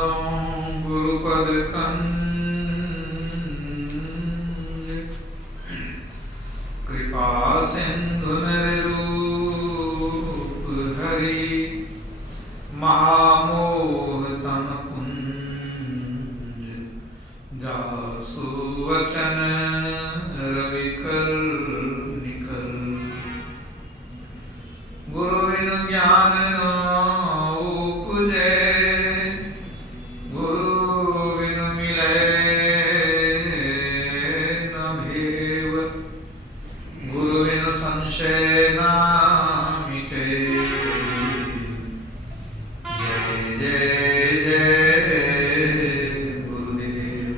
गुरुपद कृपा सिंधु रूप हरि महामोह तम कुंज जासु वचन रविकर निकल गुरु बिनु ज्ञान न उपजे गुरु बिनु मिले न भेव गुरु बिनु संशय न मिटे जय जय जय गुरुदेव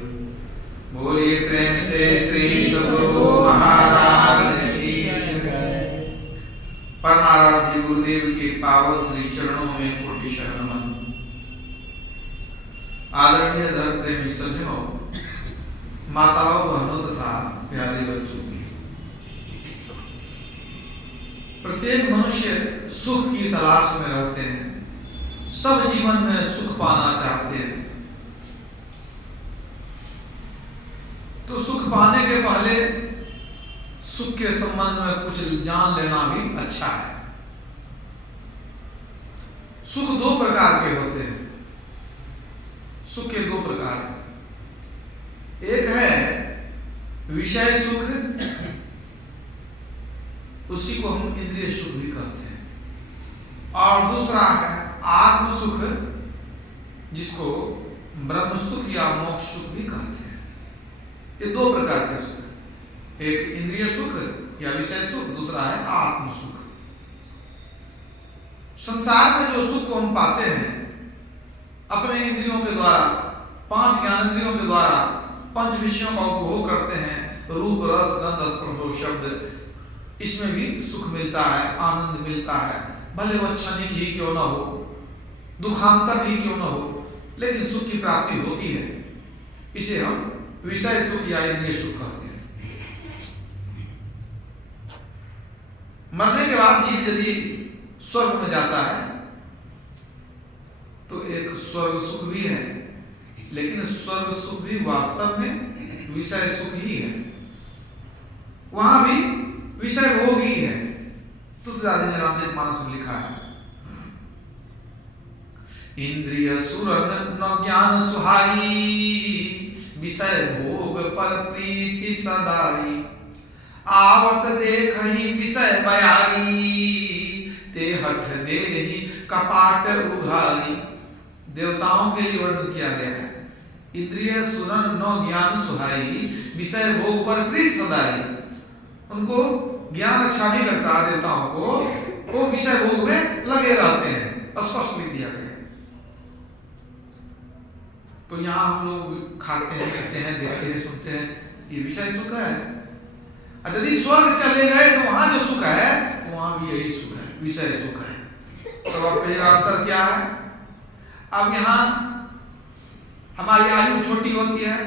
बोलिए प्रेम से श्री सद्गुरु महाराज की जय। परमाराध्य गुरुदेव के पावन श्री चरणों में कोटि शरण नमन। आदरणीय धर्म प्रेमी सज्जनों, माताओं, बहनों तथा प्यारे बच्चों, प्रत्येक मनुष्य सुख की तलाश में रहते हैं। सब जीवन में सुख पाना चाहते हैं। तो सुख पाने के पहले सुख के संबंध में कुछ जान लेना भी अच्छा है। सुख दो प्रकार के होते हैं। सुख के दो प्रकार हैं। एक है विषय सुख, उसी को हम इंद्रिय सुख भी कहते हैं, और दूसरा है आत्म सुख, जिसको ब्रह्म सुख या मोक्ष सुख भी कहते हैं। ये दो प्रकार के सुख, एक इंद्रिय सुख या विषय सुख, दूसरा है आत्म सुख। संसार में जो सुख को हम पाते हैं अपने इंद्रियों के द्वारा, पांच ज्ञानेंद्रियों के द्वारा पंच विषयों का उपभोग करते हैं, रूप रस गंध स्पर्श शब्द, इसमें भी सुख मिलता है, आनंद मिलता है, भले वो क्षणिक ही क्यों न हो, दुखांतक ही क्यों न हो, लेकिन सुख की प्राप्ति होती है। इसे हम विषय सुख या इंद्रिय सुख कहते हैं। मरने के बाद जीव यदि स्वर्ग में जाता है तो एक स्वर्ग सुख भी है, लेकिन स्वर्ग सुख भी वास्तव में विषय सुख ही है। वहां भी विषय भोग ही है। तुलसीदास जी ने रामचरितमानस में लिखा है, इंद्रिय सुरन न ज्ञान सुहाई विषय भोग पर प्रीति सदाई आवत देखहि विषय बयारी ते हठ देहि कपाट उघारी। देवताओं के लिए वर्णन किया गया है, इंद्रिय सुरन न ज्ञान सुहाई विषय भोग पर प्रीति सदाई। उनको ज्ञान अच्छा नहीं लगता देवताओं को, वो विषय भोग में लगे रहते हैं, स्पष्ट लिख दिया गया है। तो यहाँ हम लोग खाते हैं, पीते हैं, देखते हैं, सुनते हैं, ये विषय सुख है। यदि स्वर्ग चले गए तो वहां जो सुख है तो वहां भी यही सुख है, विषय सुख है। तो अब अंतर क्या है? अब यहाँ हमारी आयु छोटी होती है,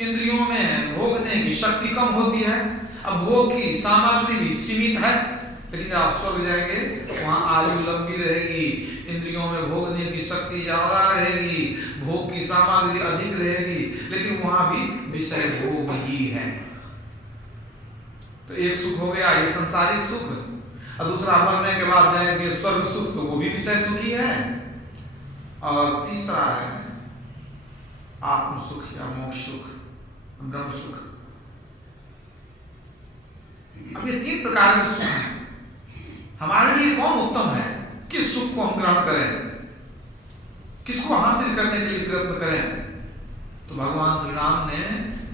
इंद्रियों में भोगने की शक्ति कम होती है, अब भोग की सामग्री भी सीमित है। लेकिन आप स्वर्ग जाएंगे वहां आयु लंबी रहेगी, इंद्रियों में भोगने की शक्ति ज्यादा रहेगी, भोग की सामग्री अधिक रहेगी, लेकिन वहां भी विषय भोग ही है। तो एक सुख हो गया ये सांसारिक सुख, और दूसरा मरने के बाद जाएंगे स्वर्ग सुख, तो वो भी विषय सुख ही है। और तीसरा है आत्म सुख या मोक्ष सुख, ब्रह्म सुख। अब ये तीन प्रकार के सुख हैं। हमारे लिए कौन उत्तम है? किस सुख को हम ग्रहण करें, किसको हासिल करने के लिए प्रयत्न करें? तो भगवान श्री राम ने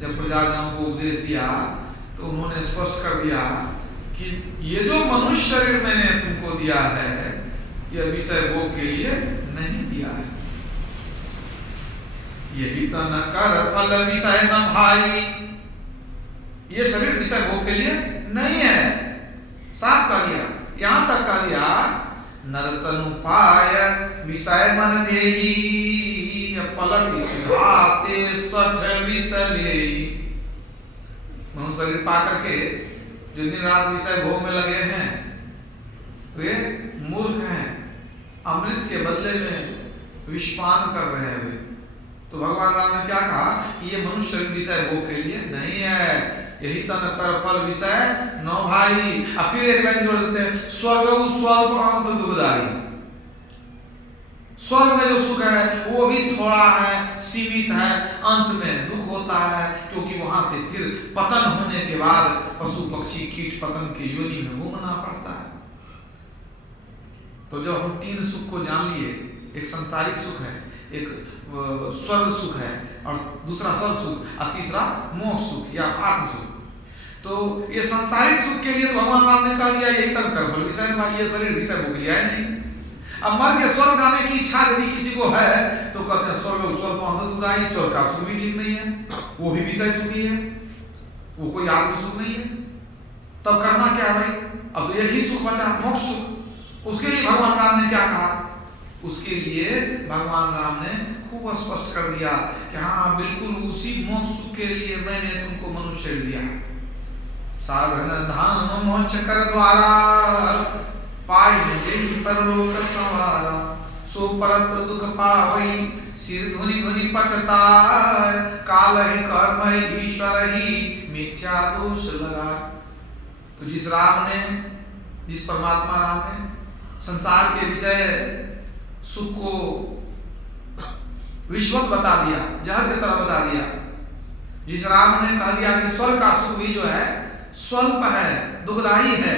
जब प्रजाजनों को उपदेश दिया तो उन्होंने स्पष्ट कर दिया कि ये जो मनुष्य शरीर मैंने तुमको दिया है, यह विषय भोग के लिए नहीं दिया है। यही तो न कर फल विषय न भाई, ये शरीर विषय भोग के लिए नहीं है, साफ कर दिया। यहां तक कह दिया नरतनु पाय विषय मन देही पलट सिधाते सठ विषय। मनुष्य शरीर पा करके जो दिन रात विषय भोग में लगे हैं वे मूर्ख हैं, अमृत के बदले में विषपान कर रहे हैं। वे तो भगवान राम ने क्या कहा कि ये मनुष्य विषय भोग के लिए नहीं है, यही तन कर फल विषय न भाई। अब फिर एक लाइन जोड़ देते हैं, स्वर्ग स्वल्प अंत दुखदाई। स्वर्ग में जो सुख है वो भी थोड़ा है, सीमित है, अंत में दुख होता है, क्योंकि वहां से फिर पतन होने के बाद पशु पक्षी कीट पतंग के योनि में घूमना पड़ता है। तो जब हम तीन सुख को जान लिए, एक सांसारिक सुख है, एक स्वर्ग सुख है, और दूसरा स्वर्ग सुख, और तीसरा मोक्ष सुख या आत्म सुख। तो ये सांसारिक सुख के लिए तो भगवान राम ने कह दिया यही तन कर फल विषय भाई, ये शरीर विषय भोग लिया है नहीं। अब मर के स्वर्ग जाने की इच्छा यदि किसी को है तो कहते हैं स्वर्ग स्वर्ग स्वर्ग का सुख भी ठीक नहीं है, वो भी विषय सुख ही है, वो कोई आत्म सुख नहीं है। तब करना क्या है भाई? अब तो एक ही सुख बचा, मोक्ष सुख। उसके लिए भगवान राम ने क्या कहा? उसके लिए भगवान राम ने खूब स्पष्ट कर दिया कि हाँ बिल्कुल उसी मोक्ष सुख के लिए मैंने तुमको मनुष्य दिया है। साधन धाम मोक्ष कर द्वारा पाई यही परलोक संवारा, सो परत दुख पावई सिर धुनि धुनि पछताय, काल ही कर्म ही ईश्वर ही मिथ्या दोष लगा। तो जिस राम ने, जिस परमात्मा राम ने संसार के विषय सुख को विश्वत बता दिया, जहर की तरह बता दिया, जिस राम ने कह दिया कि स्वर्ग का सुख भी जो है स्वल्प है, दुखदायी है,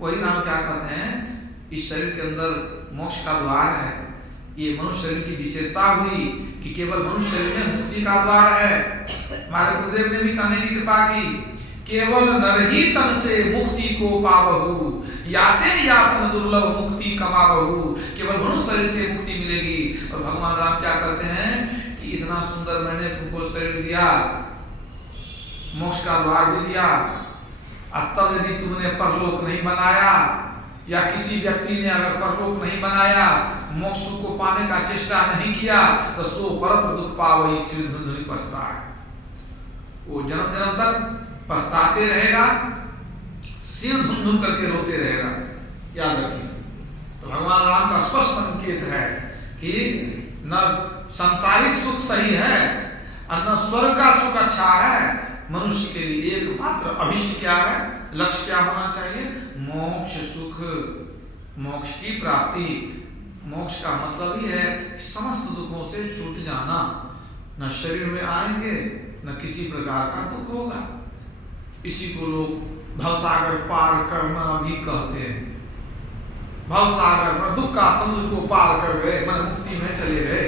वही राम क्या कहते हैं? इस शरीर के अंदर मोक्ष का द्वार है। ये मनुष्य शरीर की विशेषता हुई कि केवल मनुष्य शरीर में मुक्ति का द्वार है। हमारे गुरुदेव ने भी कहने की कृपा की, केवल नर ही तन से मुक्ति को पावहु, याते यातन दुर्लभ मुक्ति कमावहु। केवल मनुष्य शरीर से मुक्ति मिलेगी। और भगवान राम क्या कहते हैं कि इतना सुंदर मैंने तुमको शरीर दिया, मोक्ष का द्वार भी दिया, तब यदि तुमने परलोक नहीं बनाया या किसी व्यक्ति ने अगर परलोक नहीं बनाया, मोक्ष को पाने का चेष्टा नहीं किया, तो सो परत दुख पावई सिर धुनि पछताय। वो जन्म जन्म तक पछताते रहेगा, सिर धुन धुन करके रोते रहेगा। याद रखिए। तो भगवान राम का स्पष्ट संकेत है कि न सांसारिक सुख सही है और न स्वर्ग का सुख अच्छा है। मनुष्य के लिए एकमात्र अभिष्ट क्या है, लक्ष्य क्या होना चाहिए? मोक्ष सुख, मोक्ष की प्राप्ति। मोक्ष का मतलब ही है कि समस्त दुखों से छूट जाना, न शरीर में आएंगे न किसी प्रकार का दुख होगा। इसी को लोग भवसागर पार करना भी कहते हैं। भवसागर में दुख का समुद्र को पार कर गए, मन मुक्ति में चले गए।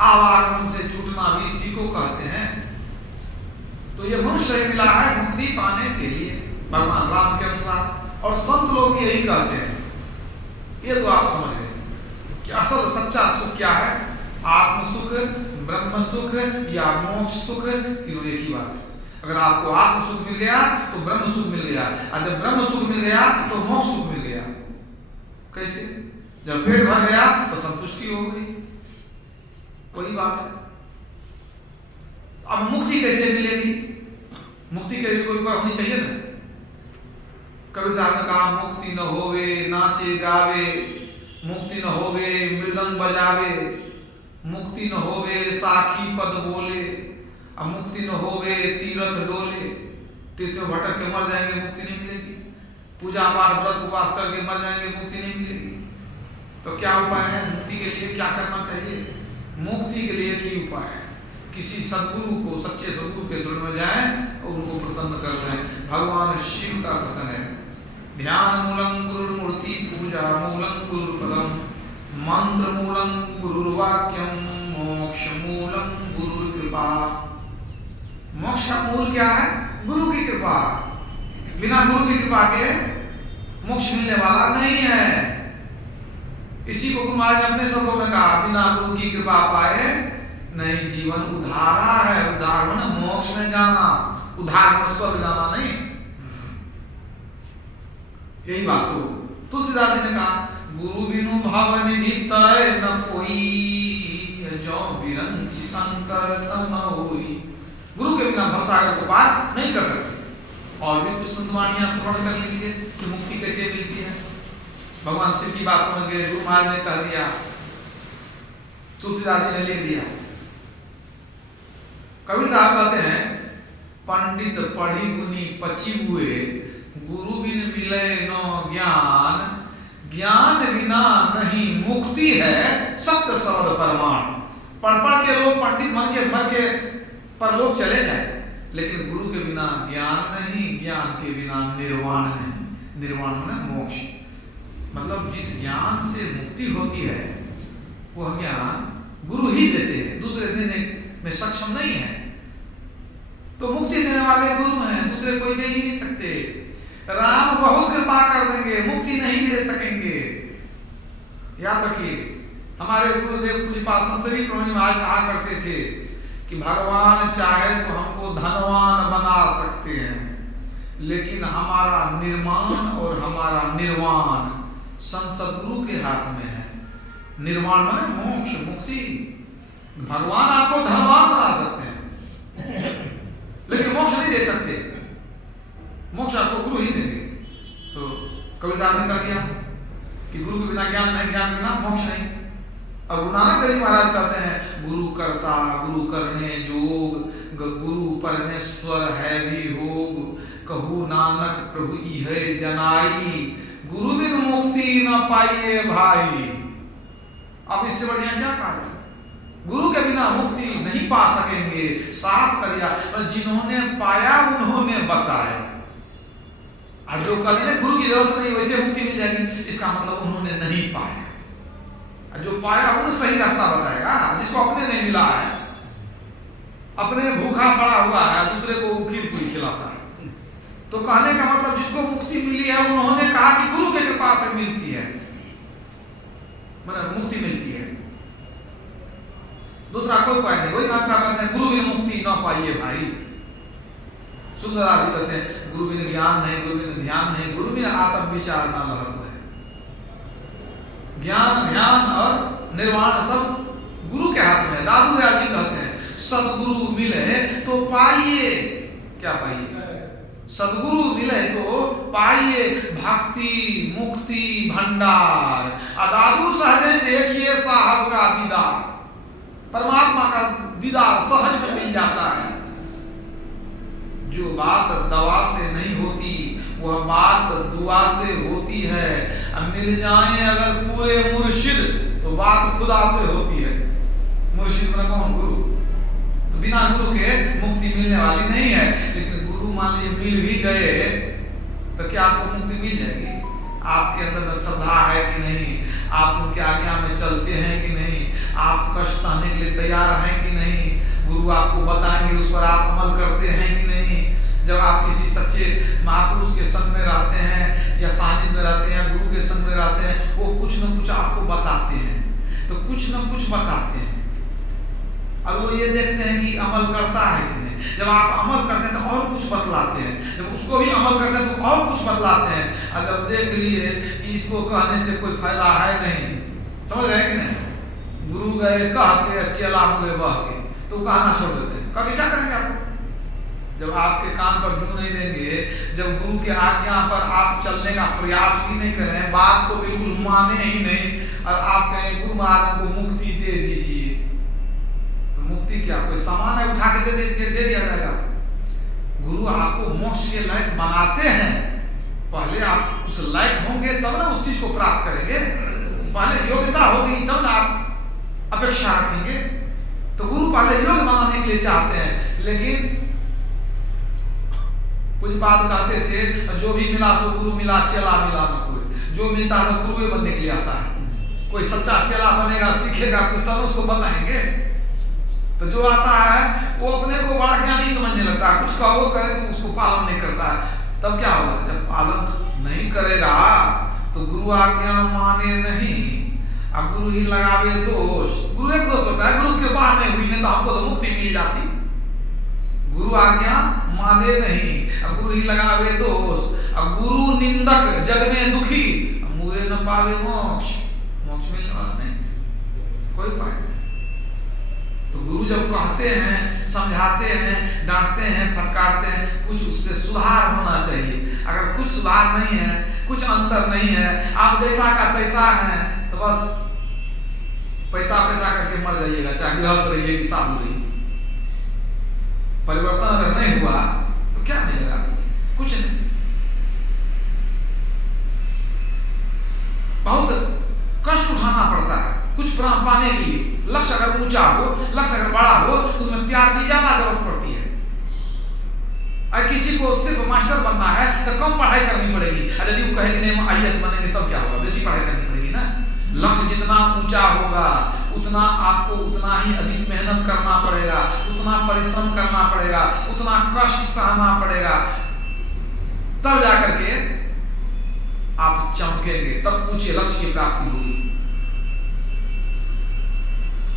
आवागमन से छूटना भी इसी को कहते हैं। तो ये मनुष्य मिला है मुक्ति पाने के लिए भगवान राम के अनुसार, और संत लोग भी यही कहते हैं। ये तो आप समझ गए कि असल सच्चा सुख क्या है? आत्म सुख, ब्रह्म सुख या मोक्ष सुख, तीनों एक ही बात है। अगर आपको आत्म सुख मिल गया तो ब्रह्म सुख मिल गया, और जब ब्रह्म सुख मिल गया तो मोक्ष सुख मिल गया। कैसे? जब पेट भर गया तो संतुष्टि हो गई, वही बात है। अब मुक्ति कैसे मिलेगी? मुक्ति के लिए कोई उपाय होनी चाहिए ना। कबीर साहब ने कहा, मुक्ति न होवे नाचे गावे, मुक्ति न होवे मृदंग बजावे, मुक्ति न होवे साखी पद बोले, अब मुक्ति न होवे तीर्थ डोले। तीर्थ भटक के मर जाएंगे, मुक्ति नहीं मिलेगी। पूजा पाठ व्रत उपवास करके मर जाएंगे, मुक्ति नहीं मिलेगी। तो क्या उपाय है मुक्ति के लिए? क्या करना चाहिए? मुक्ति के लिए एक ही उपाय है, किसी सदगुरु को, सच्चे सदगुरु के शरण में जाएं और उनको प्रसन्न कर लें। भगवान शिव का कथन है, ध्यान मूलम गुरु मूर्ति पूजा मूलम गुरु पदम, मंत्र मूलम गुरु वाक्यम, मोक्ष मूलम गुरु कृपा। मोक्ष का मूल क्या है? गुरु की कृपा। बिना गुरु की कृपा के मोक्ष मिलने वाला नहीं है। इसी को गुरु महाराज ने अपने शब्दों में कहा, बिना गुरु की कृपा पाए नहीं जीवन उधारा है। उधार माने मोक्ष में जाना, उधार में स्वर्ग जाना नहीं। यही बात तो तुलसीदास जी ने कहा, गुरु बिनु भव निधि तरय न कोई, जो बिरंची शंकर सम होई। गुरु के बिना भवसागर को पार नहीं कर सकते। और भी कुछ संतवाणियां श्रवण कर लीजिए कि मुक्ति कैसे मिलती है। भगवान शिव की बात समझ गए, गुरु महाराज ने कह दिया, तुलसीदास जी ने लिख दिया, कबीर साहब कहते हैं, पंडित पढ़ी गुनी पची हुए, गुरु बिन मिले न ज्ञान, ज्ञान बिना नहीं मुक्ति है, सत्य शब्द प्रमाण। पढ़ के लोग पंडित मन के मर के पर लोग चले जाए, लेकिन गुरु के बिना ज्ञान नहीं, ज्ञान के बिना निर्वाण नहीं। निर्वाण माने मोक्ष, मतलब जिस ज्ञान से मुक्ति होती है वह ज्ञान गुरु ही देते हैं, दूसरे देने में सक्षम नहीं है। तो मुक्ति देने वाले गुरु हैं, दूसरे कोई दे ही नहीं सकते। राम बहुत कृपा कर देंगे, मुक्ति नहीं दे सकेंगे। याद रखिए, हमारे गुरुदेव पूज्यपाद संतरी प्रभु महाराज कहा करते थे कि भगवान चाहे तो हमको धनवान बना सकते हैं, लेकिन हमारा निर्माण और हमारा निर्वाण सदगुरु के हाथ में है। निर्वाण माने मोक्ष, मुक्ति। भगवान आपको धनवान बना सकते हैं, लेकिन मोक्ष नहीं दे सकते। मोक्ष आपको गुरु ही देंगे। तो कबीर साहब ने कह दिया कि गुरु के बिना ज्ञान नहीं, ज्ञान बिना मोक्ष नहीं। और गुरु नानक देव महाराज कहते हैं, गुरु करता गुरु करने जोग, गुरु परमेश्वर है भी होग, कहू नानक प्रभु इहे जनाई, गुरु बिन मुक्ति न पाइए भाई। अब इससे बढ़िया क्या कहा जाए? गुरु के बिना मुक्ति नहीं पा सकेंगे। साफ कर दिया, जिन्होंने पाया उन्होंने बताया। और जो कहते गुरु की जरूरत नहीं वैसे मुक्ति मिल जाएगी, इसका मतलब उन्होंने नहीं पाया। जो पाया उन्हें सही रास्ता बताएगा। जिसको अपने नहीं मिला है, अपने भूखा पड़ा हुआ है, दूसरे को खीर पूरी खिलाता है। तो कहने का मतलब जिसको मुक्ति मिली है उन्होंने कहा कि गुरु की कृपा से मिलती है, मतलब मुक्ति मिलती है। दूसरा कोई उपाय नहीं। वही मान साहब कहते हैं, गुरु बिन मुक्ति न पाइए भाई। सुंदरदास जी कहते हैं, गुरु बिन ज्ञान नहीं, गुरु बिन ध्यान नहीं, गुरु बिन आत्म विचार न लहत है। ज्ञान, ध्यान और निर्वाण सब गुरु के हाथ में है। दादू दयाल जी कहते हैं, सदगुरु मिले तो पाइए, क्या पाइए? सदगुरु मिले तो पाइए भक्ति मुक्ति भंडार। दादू सहजे देखिए साहब का दीदार। परमात्मा का दीदार सहज में मिल जाता है। जो बात दवा से नहीं होती वह बात दुआ से होती है। अब मिल जाए अगर पूरे मुर्शिद तो बात खुदा से होती है। मुर्शिद मतलब कौन? गुरु। तो बिना गुरु के मुक्ति मिलने वाली नहीं है। लेकिन गुरु मान लीजिए मिल भी गए तो क्या आपको मुक्ति मिल जाएगी? आपके अंदर में श्रद्धा है कि नहीं? आप उनके आज्ञा में चलते हैं कि नहीं? आप कष्ट सहने के लिए तैयार हैं कि नहीं? गुरु आपको बताएंगे, उस पर आप अमल करते हैं कि नहीं? जब आप किसी सच्चे महापुरुष के संग में रहते हैं या सानिध्य में रहते हैं, गुरु के संग में रहते हैं, वो कुछ न कुछ आपको बताते हैं। तो कुछ न कुछ बताते हैं और वो ये देखते हैं कि अमल करता है कि नहीं। जब आप अमल करते हैं तो और कुछ बतलाते हैं, जब उसको भी अमल करते हैं तो और कुछ बतलाते हैं। और जब देख लिए कि इसको कहने से कोई फायदा है नहीं, समझ रहे हैं कि नहीं? गुरु गए कह के चला हुए बह के, तो कहना छोड़ देते हैं। कभी क्या करेंगे आप? जब आपके कान पर जू नहीं देंगे, जब गुरु के आज्ञा पर आप चलने का प्रयास भी नहीं करें, बात को बिल्कुल माने ही नहीं, और आप कहें गुरु महाराज को मुक्ति दे दीजिए, तो मुक्ति क्या कोई सामान है उठा के दे दिया जाएगा? गुरु आपको मोक्ष के लायक बनाते हैं। पहले आप उस लायक होंगे तब ना उस चीज को प्राप्त करेंगे। पहले योग्यता होगी तब ना आप अपेक्षा रखेंगे। तो गुरु पहले योग्य बनाने के लिए चाहते हैं। लेकिन पूज्यपाद कहते थे, जो भी मिला सो गुरु मिला, चेला मिला न कोई। जो मिलता है सब गुरु बनने के लिए आता है। कोई सच्चा चेला बनेगा, सीखेगा कुछ, तब उसको बताएंगे। तो जो आता है वो अपने को बड़ा ज्ञानी समझने लगता है, कुछ कहो करे तो उसको पालन नहीं करता है। तब क्या होगा? जब पालन नहीं करेगा तो गुरु आज्ञा माने नहीं, अब गुरु ही लगावे दोष। गुरु एक दोष होता है, गुरु कृपा नहीं हुई, नहीं तो हमको तो मुक्ति मिल जाती। गुरु आज्ञा माने नहीं, अब गुरु ही लगावे दोष। अब गुरु निंदक जग में दुखी, मुझे न पावे मोक्ष। मोक्ष मिलने वाला नहीं, कोई उपाय नहीं। तो गुरु जब कहते हैं, समझाते हैं, डांटते हैं, फटकारते हैं, कुछ उससे सुधार होना चाहिए। अगर कुछ सुधार नहीं है, कुछ अंतर नहीं है, आप जैसा का तैसा हैं, तो बस पैसा करके मर जाइएगा, चाहे गृहस्थ रहिए कि साधु रहिए। परिवर्तन अगर नहीं हुआ तो क्या मिलेगा? कुछ नहीं। बहुत कष्ट उठाना पड़ता है कुछ पाने के लिए। लक्ष्य अगर ऊंचा हो, लक्ष्य अगर बड़ा हो, तो उसमें त्याग की ज्यादा जरूरत पड़ती है। और किसी को सिर्फ मास्टर बनना है तो कम पढ़ाई करनी पड़ेगी, और यदि वो कहे कि नहीं IAS बनेंगे तब क्या होगा? बेसी पढ़ाई करनी पड़ेगी ना। लक्ष्य जितना ऊंचा होगा उतना आपको उतना ही अधिक मेहनत करना पड़ेगा, उतना परिश्रम करना पड़ेगा, उतना कष्ट सहना पड़ेगा, तब जाकर के आप चमकेंगे, तब ऊंचे लक्ष्य की प्राप्ति होगी।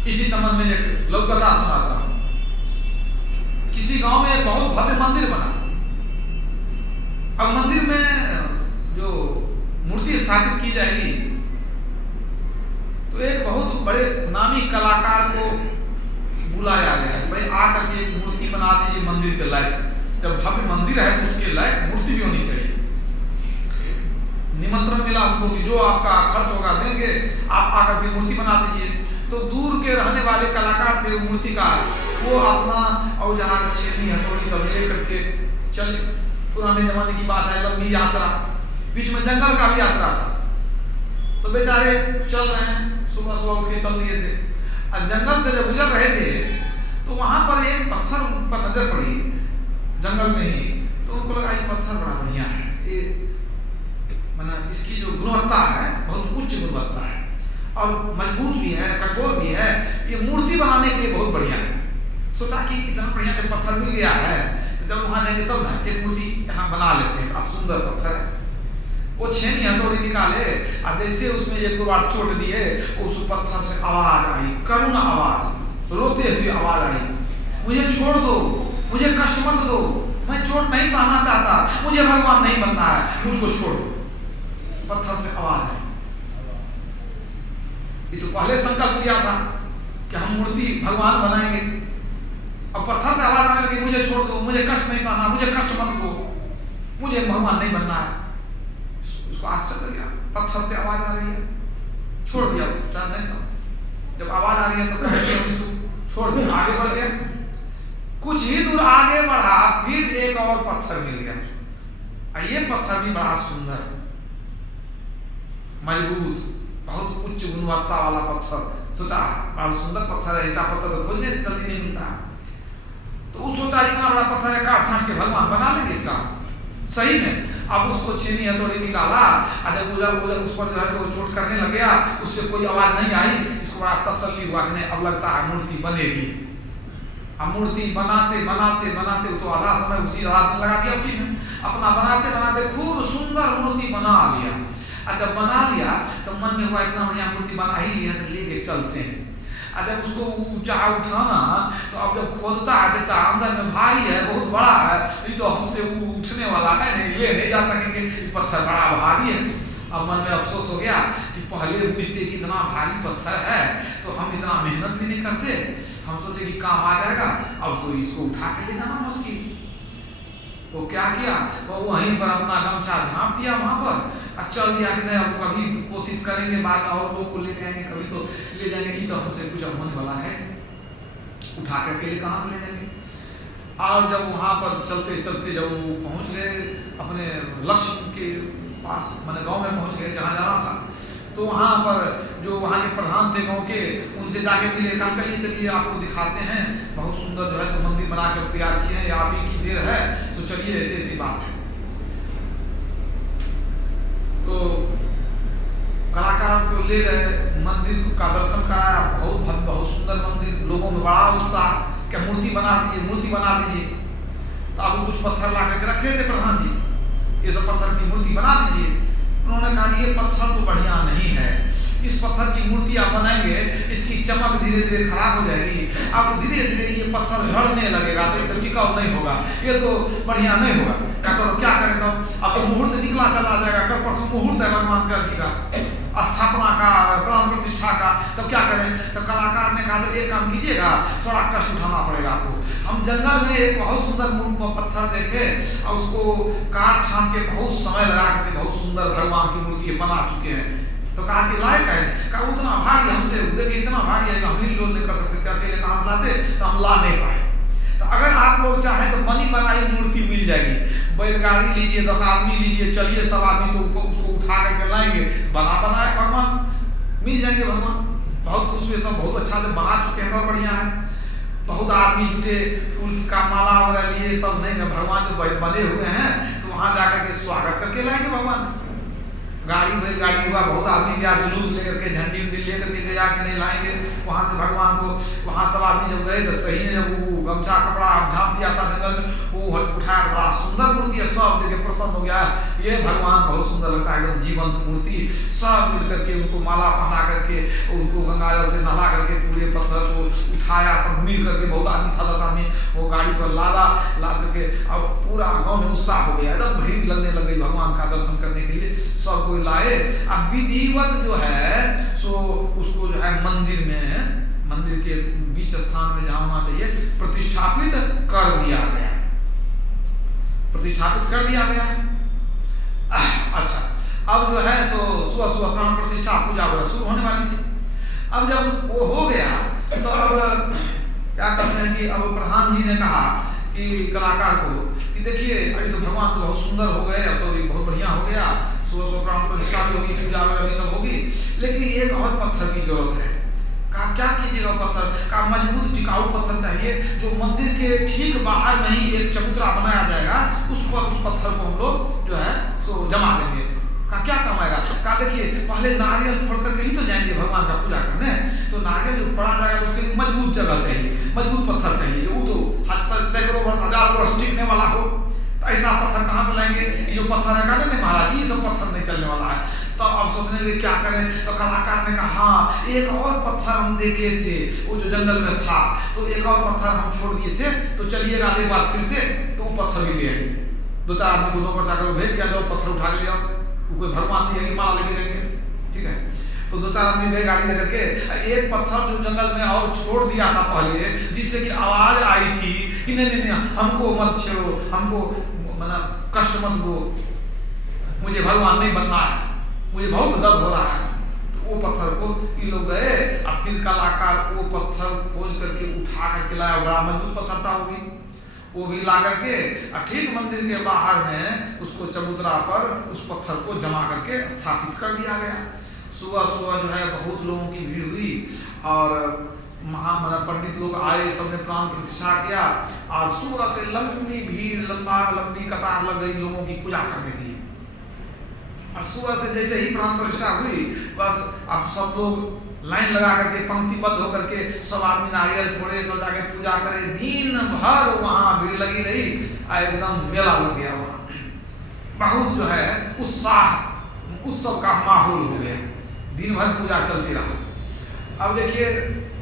इसी संबंध में एक लोक कथा सुनाता हूं। किसी गांव में एक बहुत भव्य मंदिर बना। अब मंदिर में जो मूर्ति स्थापित की जाएगी तो एक बहुत बड़े नामी कलाकार को बुलाया गया कि भाई आकर के एक मूर्ति बना दीजिए मंदिर के लायक। जब भव्य मंदिर है तो उसके लायक मूर्ति भी होनी चाहिए। निमंत्रण मिला उनको कि जो आपका खर्च होगा देंगे, आप आकर के मूर्ति बना दीजिए। तो दूर के रहने वाले कलाकार थे, वो मूर्तिकार, वो अपना औजार छेनी हथौड़ी सब ले करके चले। पुराने जमाने की बात है, लंबी यात्रा, बीच में जंगल का भी यात्रा था। तो बेचारे चल रहे हैं, सुबह सुबह उठ के चल दिए थे। और जंगल से जब गुजर रहे थे तो वहां पर एक पत्थर पर नजर पड़ी जंगल में ही। तो उनको लगा ये पत्थर बड़ा बढ़िया है, ये माना इसकी जो गुणवत्ता है बहुत उच्च गुणवत्ता है और मजबूत भी है, कठोर भी है, ये मूर्ति बनाने के लिए बहुत बढ़िया है। सोचा कि इतना बढ़िया जब पत्थर मिल गया है तो जब वहां जाएंगे तब ना एक मूर्ति यहाँ बना लेते हैं, बड़ा सुंदर पत्थर है। वो छेनी हथौड़ी निकाले और जैसे उसमें एक दो बार चोट दिए, उस पत्थर से आवाज आई, करुण आवाज, रोते हुए आवाज आई, मुझे छोड़ दो, मुझे कष्ट मत दो, मैं चोट नहीं सहना चाहता, मुझे भगवान नहीं बनना है, मुझको छोड़ दो। पत्थर से आवाज आई। ये तो पहले संकल्प लिया था कि हम मूर्ति भगवान बनाएंगे, अब पत्थर से आवाज आने लगी, मुझे छोड़ दो, मुझे कष्ट नहीं सहना, मुझे कष्ट मत दो, मुझे भगवान नहीं बनना है। उसको आश्चर्य लगा, पत्थर से आवाज आ रही है, छोड़ दिया। जब आवाज आ रही है तो कहेंगे उसको छोड़ दिया, आगे बढ़ गया। कुछ ही दूर आगे बढ़ा, फिर एक और पत्थर मिल गया। और ये पत्थर भी बड़ा सुंदर, मजबूत, बहुत उच्च गुणवत्ता वाला पत्थर। सोचा बड़ा सुंदर पत्थर है, ऐसा पत्थर तो खोजने से जल्दी नहीं मिलता। तो वो सोचा इतना बड़ा पत्थर है, काट छाट के भगवान बना लेंगे इसका। सही में अब उसको छेनी हथौड़ी निकाला, जब उधर उस पर जो है वो चोट करने लग गया, उससे कोई आवाज नहीं आई। इसको बड़ा तसल्ली हुआ कि नहीं अब लगता है मूर्ति बनेगी। अब मूर्ति बनाते बनाते बनाते तो आधा समय उसी रात लगा दिया, उसी में अपना बनाते बनाते खूब सुंदर मूर्ति बना लिया। और जब बना लिया तो मन में हुआ इतना बढ़िया मूर्ति बना ही लिया तो लेके चलते हैं। और जब उसको चाह उठाना तो अब जब खोदता है देखता अंदर में भारी है, बहुत बड़ा है, ये तो हमसे उठने वाला है नहीं, ले नहीं जा सकेंगे, ये पत्थर बड़ा भारी है। अब मन में अफसोस हो गया कि पहले पूछते कि इतना भारी पत्थर है तो हम इतना मेहनत भी नहीं करते, हम सोचे कि काम आ जाएगा, अब तो इसको उठा के ले जाना मुश्किल। वो क्या किया, वो वहीं पर अपना गमछा झाँप दिया वहां पर और चल दिया कि नहीं अब कभी तो कोशिश करेंगे, बाद में और लोग को लेके आएंगे, कभी तो ले जाएंगे, ये तो हमसे कुछ होने वाला है, उठा के अकेले कहाँ से ले जाएंगे। और जब वहां पर चलते चलते जब वो पहुंच गए अपने लक्ष्य के पास, मैंने गांव में पहुंच गए जहाँ जाना था, तो वहां पर जो वहां के प्रधान थे गांव के, उनसे जाके मिले, कहा चलिए चलिए आपको दिखाते हैं, बहुत सुंदर जो है सो मंदिर बना कर तैयार किए हैं, आप ही की देर है, तो चलिए ऐसी ऐसी बात है। तो कलाकार को ले गए, मंदिर का दर्शन कराया, बहुत भव्य बहुत सुंदर मंदिर, लोगों में बड़ा उत्साह, क्या मूर्ति बना दीजिए, मूर्ति बना दीजिए। तो अब कुछ पत्थर ला करके रखे थे प्रधान जी, ये सब पत्थर की मूर्ति बना दीजिए। उन्होंने कहा ये पत्थर तो बढ़िया नहीं है, इस पत्थर की मूर्ति आप बनाएंगे इसकी चमक धीरे धीरे खराब हो जाएगी, आप धीरे धीरे ये पत्थर झड़ने लगेगा, तो एकदम टिकाऊ नहीं होगा, ये तो बढ़िया नहीं होगा। क्या करें तो अब तो मुहूर्त निकला चला जाएगा, कल परसों मुहूर्त है भगवान का जी का स्थापना का, प्राण प्रतिष्ठा का, तब क्या करें। तो कलाकार ने कहा तो एक काम कीजिएगा, थोड़ा कष्ट उठाना पड़ेगा आपको। हम जंगल में एक बहुत सुंदर पत्थर देखे और उसको काट छाट के बहुत समय लगा करके बहुत सुंदर भगवान की मूर्ति बना चुके हैं। तो कहा कि लायक है, कहा उतना भारी हमसे देखिए, इतना भारी है हम ही लोग नहीं कर सकते थे, अकेले कहाँ से लाते, तो हम ला नहीं पाए। तो अगर आप आप लोग चाहें तो बनी बनाई मूर्ति मिल जाएगी। बैलगाड़ी लीजिए, 10 आदमी लीजिए, चलिए सब आदमी तो उसको उठा करके लाएंगे, बना बनाए भगवान मिल जाएंगे। भगवान बहुत खुश हुए, सब बहुत अच्छा से बना चुके हैं, बहुत बढ़िया है। बहुत आदमी जुटे, फूल का माला वगैरह लिए, सब नहीं ना, भगवान जो बने हुए हैं तो वहां जाकर के स्वागत करके लाएंगे भगवान। गाड़ी बैलगाड़ी हुआ, बहुत आदमी गया, जुलूस लेकर के, झंडी उंडी लेकर के गया कि नहीं लाएंगे वहां से भगवान को। वहां सब आदमी जब गए तो सही ने जब वो गमछा कपड़ा झाँप दिया था जंगल में, वो उठाया, बड़ा सुंदर मूर्ति है, सब देख के प्रसन्न हो गया, ये भगवान बहुत सुंदर लगता है, एकदम जीवंत मूर्ति। सब मिल करके उनको माला पहना करके, उनको गंगाजल से नहा करके पूरे पत्थर को उठाया, सब मिल करके, बहुत आदमी था, 10 आदमी, वो गाड़ी पर लादा, लाद करके अब पूरा गांव में उत्साह हो गया, एकदम भीड़ लगने लग गई भगवान का दर्शन करने के लिए, सब कोई लाए। अब विधिवत जो है सो उसको जो है मंदिर में, मंदिर के बीच स्थान में जहां होना चाहिए, प्रतिष्ठापित कर दिया गया, प्रतिष्ठापित कर दिया गया। अच्छा, अब जो है सो सुबह सुबह प्राण प्रतिष्ठा पूजा वगैरह शुरू होने वाली थी। अब जब वो हो गया तो अब क्या कहते हैं कि अब प्रधान जी ने कहा कि कलाकार को कि देखिए अभी तो भगवान तो बहुत सुंदर हो गए, अब तो ये बहुत बढ़िया हो गया, सुबह सुबह प्राण प्रतिष्ठा भी होगी, पूजा वगैरह भी सब होगी, लेकिन एक और पत्थर की जरूरत है। कहा क्या कीजिएगा पत्थर का? मजबूत टिकाऊ पत्थर चाहिए, जो मंदिर के ठीक बाहर में ही एक चबूतरा बनाया जाएगा, उस पर उस पत्थर को हम लोग जो है सो जमा देंगे। का क्या काम आएगा? कहा देखिए पहले नारियल फोड़ करके ही तो जाएंगे भगवान का पूजा करने, तो नारियल जो फोड़ा जाएगा तो उसके लिए मजबूत जगह चाहिए, मजबूत पत्थर चाहिए, जो तो सैकड़ों वर्ष, 1000 वर्ष टिकने वाला हो। तो ऐसा पत्थर कहाँ से लाएंगे? ये जो पत्थर है, कहते नहीं महाराज ये सब पत्थर नहीं चलने वाला है। तो अब सोचने लगे क्या करें, तो कलाकार ने कहा हाँ एक और पत्थर हम देखे थे वो जो जंगल में था, तो एक और पत्थर हम छोड़ दिए थे, तो चलिएगा एक बार फिर से, तो वो पत्थर भी ले आएंगे। 2-4 आदमी को नौकर चाकर भेज दिया, जो पत्थर उठा के ले आओ, वो कोई भगवान नहीं है कि माला लेके जाएंगे, ठीक है। तो 2-4 आदमी गए गाड़ी लेकर के, एक पत्थर जो जंगल में और छोड़ दिया था पहले, जिससे कि आवाज आई थी कि नहीं नहीं नहीं हमको मत छेड़ो, हमको मतलब कष्ट मत दो, मुझे भगवान नहीं बनना है, मुझे बहुत दर्द हो रहा है। तो वो पत्थर को ये लोग गए, और फिर कलाकार वो पत्थर खोज करके उठा करके लाया, बड़ा मजबूत पत्थर था वो भी ला करके, और ठीक मंदिर के बाहर में उसको चबूतरा पर उस पत्थर को जमा करके स्थापित कर दिया गया। सुबह सुबह जो है बहुत लोगों की भीड़ हुई, और पंडित लोग आए, सबने प्राण प्रतिष्ठा किया, और सुबह से लंबी भीड़, लंबी कतार लग गई लोगों की पूजा करने के लिए। और सुबह से जैसे ही प्राण प्रतिष्ठा हुई, बस अब सब लोग लाइन लगा करके पंक्तिबद्ध होकर के सब आदमी नारियल फोड़े, सब जाके पूजा करे, दिन भर वहां भीड़ लगी रही, एकदम मेला लग गया वहां, बहुत जो है उत्साह, उत्सव का माहौल हो गया, दिन भर पूजा चलती रहा। अब देखिए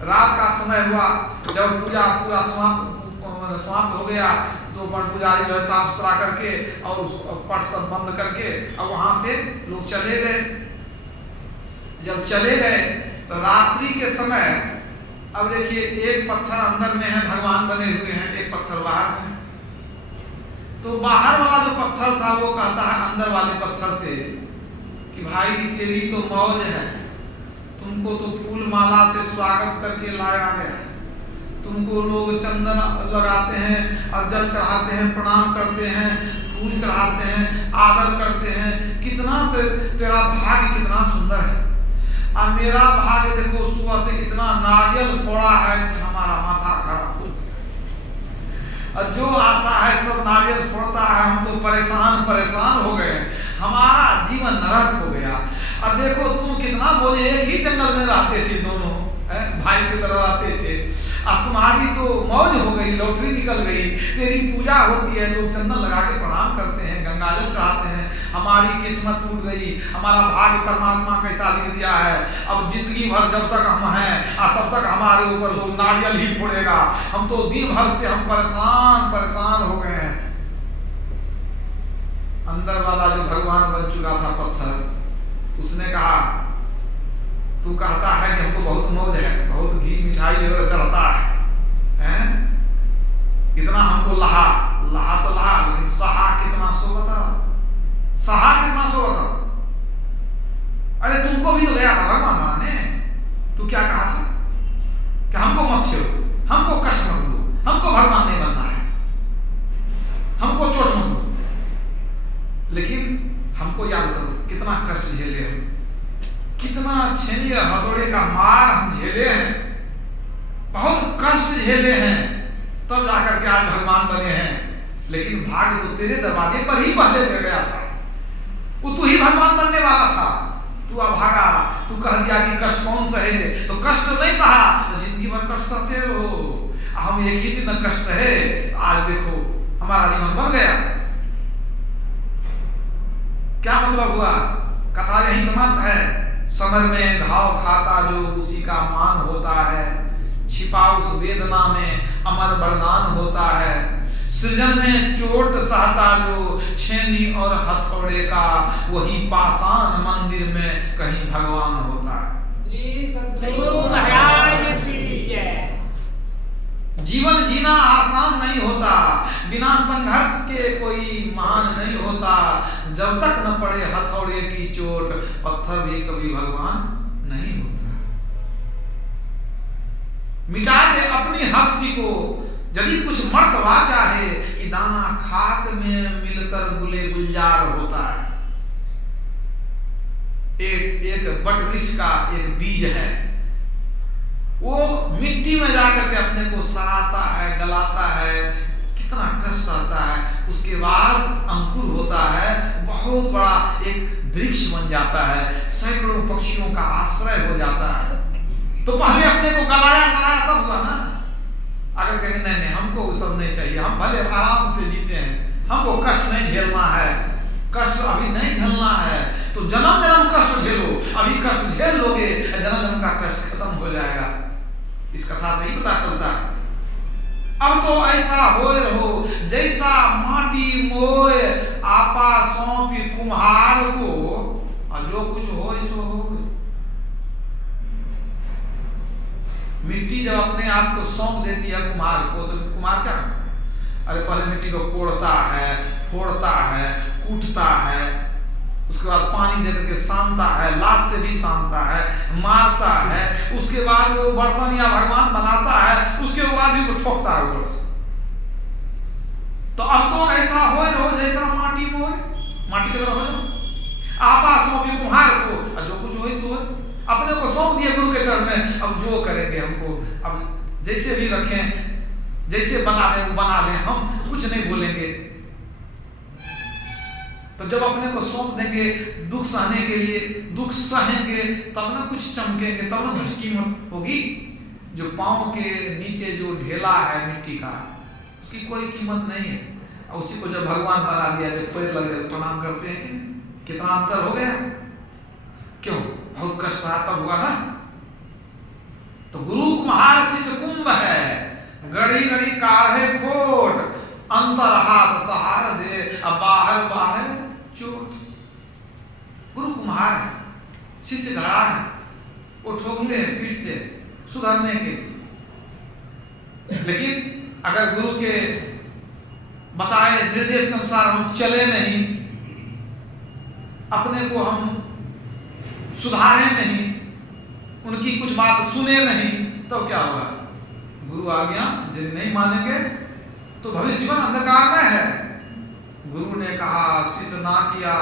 रात का समय हुआ, जब पूजा पूरा समाप्त हो गया, तो पट पुजारी जो है साफ सुथरा करके और पट सब बंद करके अब वहां से लोग चले गए। जब चले गए तो रात्रि के समय, अब देखिए एक पत्थर अंदर में है, भगवान बने हुए हैं, एक पत्थर बाहर में। तो बाहर वाला जो पत्थर था वो कहता है अंदर वाले पत्थर से कि भाई तेरी तो मौज है, तुमको तो फूल माला से स्वागत करके लाया गया, तुमको लोग चंदन लगाते हैं और जल चढ़ाते हैं, प्रणाम करते हैं, फूल चढ़ाते हैं, आदर करते हैं, कितना तेरा भाग्य कितना सुंदर है। और मेरा भाग्य देखो सुबह से इतना नारियल फोड़ा है कि हमारा माथा खराब हो, और जो आता है सब नारियल फोड़ता है, हम तो परेशान हो गए, हमारा जीवन नरक हो गया। और देखो तुम कितना बोले, एक ही जंगल में रहते थे, दोनों भाई की तरह रहते थे, अब तुम्हारी तो मौज हो गई, लॉटरी निकल गई, तेरी पूजा होती है, लोग चंदन लगा के प्रणाम करते हैं, गंगाजल चढ़ाते हैं, हमारी किस्मत टूट गई, हमारा भाग्य परमात्मा कैसा लिख दिया है, अब जिंदगी भर जब तक हम हैं तब तक हमारे ऊपर लोग नारियल ही फोड़ेगा, हम तो दिन भर से हम परेशान हो गए हैं। अंदर वाला जो भगवान बन चुका था पत्थर, उसने कहा तू कहता है कि हमको बहुत मौज है, बहुत घी मिठाई वगैरह चढ़ता है, इतना हमको लहा तो लहा, लेकिन सहा कितना सो बता, अरे तुमको भी तो गया था भगवान ने, तू क्या कहा था कि हमको मत छेड़ो, हमको कष्ट मत दो, हमको भगवान नहीं बनना है, कष्ट झेले हम, कितना छेनी और हथौड़े का मार हम झेले हैं, बहुत कष्ट झेले हैं, तब जाकर के आज भगवान बने हैं। लेकिन भाग्य तो तेरे दरवाजे पर ही पहले दे गया था, वो तू ही भगवान बनने वाला था, तू अभागा, तू कह दिया कि कष्ट कौन सहे, तो कष्ट नहीं सहा तो जिंदगी भर कष्ट सहते रहो। हम एक ही दिन कष्ट सहे, तो आज देखो हमारा जीवन बन गया। क्या मतलब हुआ? कथा यही समाप्त है। समर में घाव खाता जो उसी का मान होता है, छिपा उस वेदना में अमर बरदान होता है। सृजन में चोट सहता जो छेनी और हथौड़े का, वही पाषाण मंदिर में कहीं भगवान होता है। श्री सद्गुरु महाराज की जय। जीवन जीना आसान नहीं होता, बिना संघर्ष के कोई महान नहीं होता। जब तक न पड़े हथौड़े की चोट, पत्थर भी कभी भगवान नहीं होता। मिटा दे अपनी हस्ती को यदि कुछ मर्तबा चाहे, कि दाना खाक में मिलकर गुले गुलजार होता है। एक बट वृक्ष का एक बीज है, वो मिट्टी में जाकर के अपने को सड़ाता है, गलाता है, कितना कष्ट आता है, उसके बाद अंकुर होता है, बहुत बड़ा एक वृक्ष बन जाता है, सैकड़ों पक्षियों का आश्रय हो जाता है। तो पहले अपने को गलाया सड़ाया तब हुआ ना। अगर कहेंगे नहीं नहीं हमको वो सब नहीं चाहिए, हम भले आराम से जीते हैं, हमको कष्ट नहीं झेलना है, कष्ट अभी नहीं झेलना है, तो जन्म जन्म कष्ट झेलो। अभी कष्ट झेल लोगे, जन्म जन्म का कष्ट खत्म हो जाएगा। इस कथा से ही पता चलता है। अब तो ऐसा होए रहो जैसा माटी मोय आपा सौंपी कुम्हार को, और जो कुछ हो सो हो। मिट्टी जब अपने आप को सौंप देती है कुम्हार को, तो कुम्हार क्या करता है? अरे पहले मिट्टी को कोड़ता है, फोड़ता है, कूटता है, उसके बाद पानी देकर के सानता है, लात से भी सानता है, मारता है, उसके बाद वो बर्तन या भगवान बनाता है, उसके बाद भी वो ठोकता है ऊपर से। तो अब तो ऐसा हो रहो जैसा माटी को है, माटी की तरह हो जाओ। आपा सौंपी कुम्हार को, और जो कुछ हो सो है। अपने को सौंप दिया गुरु के चरण में, अब जो करेंगे हमको, अब जैसे भी रखें, जैसे बना लें वो बना लें, हम कुछ नहीं बोलेंगे। तो जब अपने को सौंप देंगे दुख सहने के लिए, दुख सहेंगे तब ना कुछ चमकेंगे, तब ना कुछ कीमत होगी। जो पांव के नीचे जो ढेला है मिट्टी का, उसकी कोई कीमत नहीं है। और उसी को जब भगवान बना दिया, जब पैर लग जाए प्रणाम करते हैं कि कितना अंतर हो गया। क्यों? बहुत कष्ट सहा तब हुआ ना। तो गुरु कुम्हार शिष्य कुंभ है, गड़ी गड़ी काढ़े खोट, अंतर हाथ सहार दे, अब बाहर बाहर चोट। गुरु कुम्हार है, शिष्य घड़ा है, वो ठोकते हैं, पीटते हैं सुधरने के लिए। लेकिन अगर गुरु के बताए निर्देश के अनुसार हम चले नहीं, अपने को हम सुधारे नहीं, उनकी कुछ बात सुने नहीं, तो क्या होगा? गुरु आज्ञा यदि नहीं मानेंगे तो भविष्य जीवन अंधकार में है। गुरु ने कहा शिष्य ना किया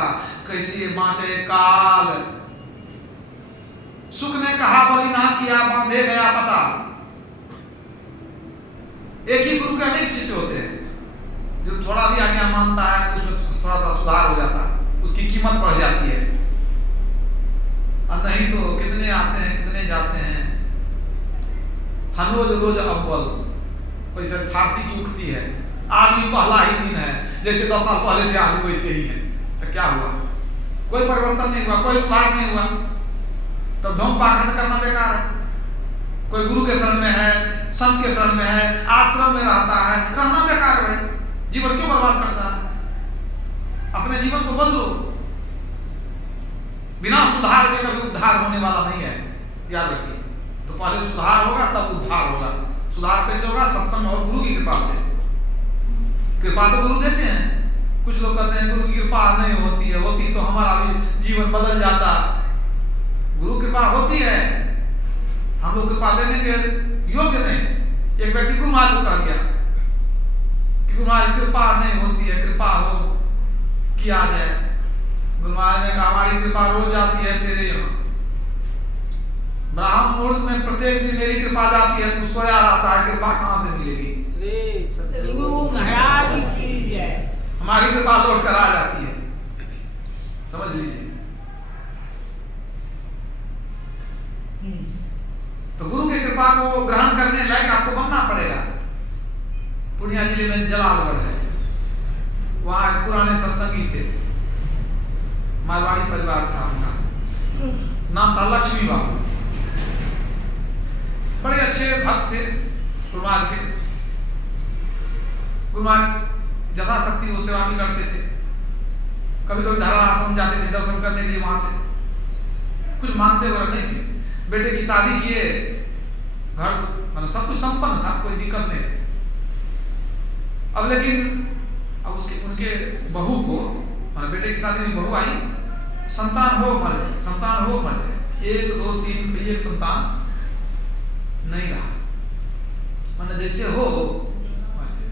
कैसे बाँचे काल, सुख ने कहा बलि ना किया बांधे गया पता। एक ही गुरु के अनेक शिष्य होते हैं, जो थोड़ा भी आज्ञा मानता है तो उसमें थोड़ा सा सुधार हो जाता है, उसकी कीमत बढ़ जाती है। और नहीं तो कितने आते हैं कितने जाते हैं। हनोज रोज अव्वल, कोई सर फारसी की उक्ति है, आज भी पहला ही दिन है, जैसे 10 साल पहले थे आज वैसे ही है। तो क्या हुआ? कोई परिवर्तन नहीं हुआ, कोई सुधार नहीं हुआ। तो ढोंग पाखंड करना बेकार है। कोई गुरु के शरण में है, संत के शरण में है, आश्रम में रहता है, रहना बेकार है। जीवन क्यों बर्बाद करता है? अपने जीवन को बदलो। बिना सुधार के कभी उद्धार होने वाला नहीं है, याद रखिए। तो पहले सुधार होगा तब उद्धार होगा। सुधार कैसे होगा? सत्संग और गुरु की कृपा से। कृपा तो गुरु देते हैं। कुछ लोग कहते हैं गुरु की कृपा नहीं होती है, होती तो हमारा भी जीवन बदल जाता। गुरु कृपा होती है, हम लोग कृपा देने के योग्य नहीं। एक व्यक्ति गुरु महाराज को कह दिया कि गुरु महाराज कृपा नहीं होती है, कृपा हो किया जाए। गुरु महाराज ने कहा हमारी कृपा रोज जाती है तेरे यहाँ, ब्राह्मण मुहूर्त में प्रत्येक दिन मेरी कृपा जाती है, तू सोया रहता है, कृपा कहाँ से मिलेगी? श्री सतगुरु महाराज की जय। हमारी कृपा लौट कर आ जाती है, समझ लीजिए। तो गुरु की कृपा को ग्रहण करने लायक आपको बनना पड़ेगा। पूर्णिया जिले में जलालगढ़ है, वहां पुराने सत्संगी थे, मारवाड़ी परिवार था उनका, नाम था लक्ष्मी बाबू, बड़े अच्छे भक्त थे गुरु महाराज के। गुरु महाराज यथाशक्ति वो सेवा भी करते थे, कभी कभी धारा आश्रम जाते थे दर्शन करने के लिए, वहां से कुछ मांगते वगैरह नहीं थे। बेटे की शादी किए, घर मतलब सब कुछ संपन्न था, कोई दिक्कत नहीं थी। अब लेकिन अब उसके उनके बहू को, मतलब बेटे की शादी में बहू आई, संतान हो मर जाए, संतान हो मर जाए, 1 2 3 एक संतान नहीं रहा, मतलब जैसे हो मर जाए।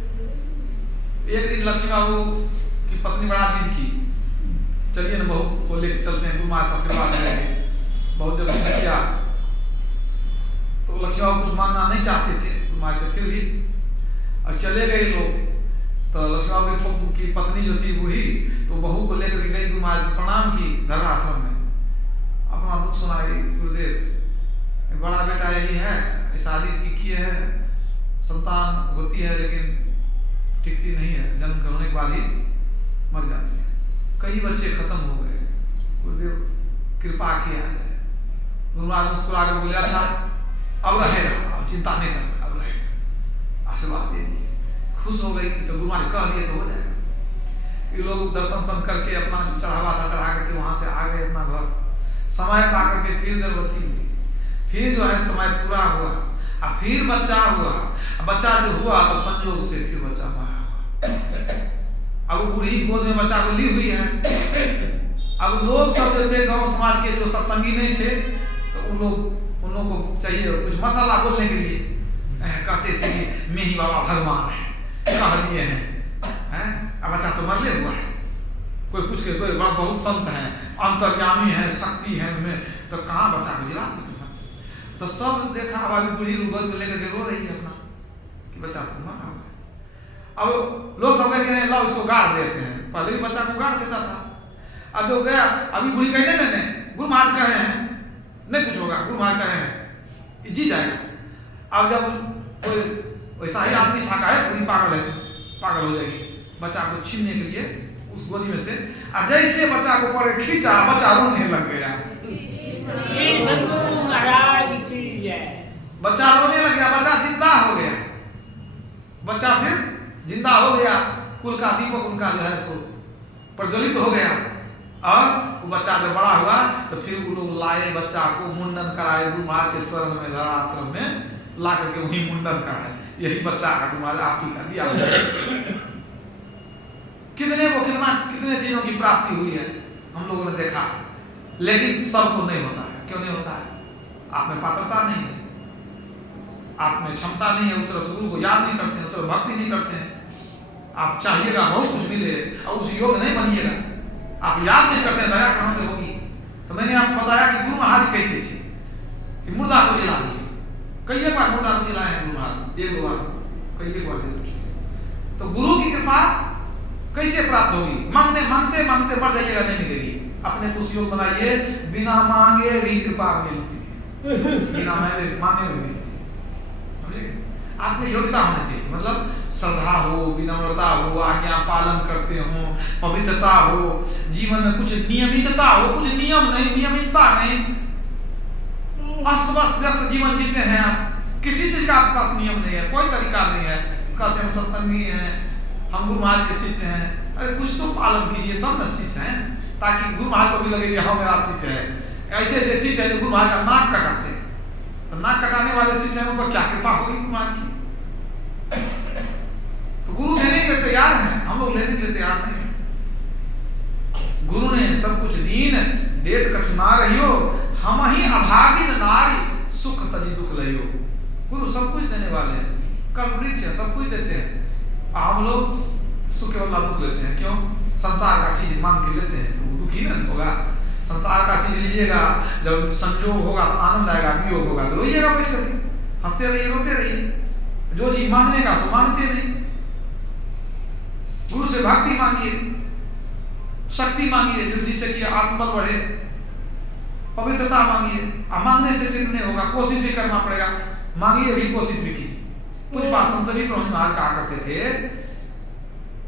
एक दिन लक्ष्मी बाबू की पत्नी बड़ा जिद की, चलिए ना बहू को लेकर चलते हैं, गुरु महाराज से आशीर्वाद लेंगे। बहुत जब किया तो लक्ष्मी बाबू कुछ मांगना नहीं चाहते थे गुरु महाराज से, फिर भी अब चले गए लोग। तो लक्ष्मी बाबू की पत्नी जो थी बूढ़ी, तो बहू को लेकर के गई गुरु महाराज को प्रणाम की धर्म आश्रम में, अपना दुख सुनाई। गुरुदेव बड़ा बेटा यही है, शादी किए है, संतान होती है लेकिन टिकती नहीं है, जन्म होने के बाद ही मर जाती है, कई बच्चे खत्म हो गए, गुरुदेव कृपा किया जाए। गुरु महाराज मुस्कुरा के बोले अच्छा अब रहेगा, अब चिंता नहीं करना, अब रहेगा, आशीर्वाद दे दिए। खुश हो गई तो गुरु महाराज कह दिए तो हो जाएगा। ये लोग दर्शन करके अपना जो चढ़ावा था चढ़ा करके वहां से आ गए अपना घर। समय पा करके फिर गर्भवती हुई, फिर जो है समय पूरा हुआ, अब फिर बच्चा हुआ। बच्चा जो हुआ तो संयोग से फिर बच्चा मरा। अब वो बूढ़ी गोद में बच्चा को ली हुई है। अब लोग सब जो थे गांव समाज के जो सत्संगी नहीं थे, तो उन लोगों को चाहिए कुछ मसाला बोलने के लिए, कहते थे कि मैं ही बाबा भगवान है, कह दिए हैं। अब बच्चा तो मरले हुआ है, कोई कुछ के कोई बड़ा बहुत संत है, अंतर्यामी है, शक्ति है उनमें, तो कहाँ बच्चा को जिला देते। तो सब देखा, अब अभी बूढ़ी गोद में लेकर रो रही है अपना कि बच्चा तो मरा हुआ है। अब लोग सब कह ला उसको गाड़ देते हैं, पहले भी बच्चा को गाड़ देता था। अब जो गया, अभी बूढ़ी कहने नहीं गुरु महाराज कहे हैं नहीं कुछ होगा, गुरु महाराज कहे हैं जी जाएगा। अब जब कोई वैसा ही आदमी था, कहे बूढ़ी पागल है, पागल हो जाएगी, बच्चा को छीनने के लिए उस गोदी में से, अब जैसे बच्चा को पड़े खींचा, बच्चा रोने लग गया। बच्चा रोने लग गया, बच्चा जिंदा हो गया, बच्चा फिर जिंदा हो गया, कुल का दीपक उनका जो है सो प्रज्वलित हो गया। और वो बच्चा जब बड़ा हुआ तो फिर वो लोग लाए बच्चा को, मुंडन कराए गुरु महाराज के शरण में, धरा आश्रम में ला करके वही मुंडन कराए। यही बच्चा है गुरु महाराज आप ही का दिया। कितने चीजों की प्राप्ति हुई है हम लोगों ने देखा, लेकिन सबको नहीं होता है। क्यों नहीं होता है? आप में पात्रता नहीं है, आप में क्षमता नहीं है, उस तरह से गुरु को याद नहीं करते हैं, उस तरह भक्ति नहीं करते हैं। आप चाहिएगा बहुत कुछ मिले और उस योग नहीं बनिएगा, आप याद नहीं करते, दया कहां से होगी? तो मैंने आपको बताया कि गुरु महाराज कैसे थे कि मुर्दा को जला दिए, कई बार मुर्दा को जलाए हैं गुरु महाराज, एक दो बार, कई बार। तो गुरु की कृपा कैसे प्राप्त होगी? मांगते मांगते मांगते बढ़ जाइएगा, नहीं मिलेगी। अपने कुछ योग बनाइए, बिना मांगे भी कृपा मिलती है, बिना मांगे भी मिलती है। आप में योग्यता होनी चाहिए, मतलब श्रद्धा हो, विनम्रता हो, आज्ञा पालन करते हो, पवित्रता हो, जीवन में कुछ नियमितता हो, कुछ नियम नहीं, नियमितता नहीं, अस्त व्यस्त जीवन जीते हैं आप, किसी चीज का आपके पास नियम नहीं है, कोई तरीका नहीं है। कहते हैं सत्संगी हैं, हम गुरु महाराज के शिष्य हैं, अरे कुछ तो पालन कीजिए तब न शिष्य हैं, ताकि गुरु महाराज को भी लगे कि हाँ मेरा शिष्य है। ऐसे ऐसे शिष्य है जो गुरु महाराज का नाक कटाते हैं, तो नाक कटाने वाले शिष्य हैं, उन पर क्या कृपा होगी गुरु महाराज की? तो गुरु देने के लिए तैयार हैं, हम लोग लेने के लिए तैयार नहीं है। गुरु ने सब कुछ दीन देत कछु ना रहियो, हम ही अभागिन नारी सुख तजी दुख लहियो। गुरु सब कुछ देने वाले हैं, कल वृक्ष है, सब कुछ देते हैं, हम लोग सुख वाला दुख लेते हैं। क्यों? संसार का चीज मांग के लेते हैं तो वो दुखी नहीं होगा। संसार का चीज लीजिएगा, जब संयोग होगा तो आनंद आएगा, वियोग होगा तो रोइएगा बैठ करके, हंसते रहिए रोते रहिए। जो चीज मांगने का सो मांगते नहीं। गुरु से भक्ति मांगिए, शक्ति मांगिए जिससे कि आत्मबल बढ़े, पवित्रता मांगिए। अब मांगने से सिर्फ नहीं होगा, कोशिश भी करना पड़ेगा। मांगिए भी, कोशिश भी कीजिए। कुछ बात संसदी प्रभु महाराज कहा करते थे,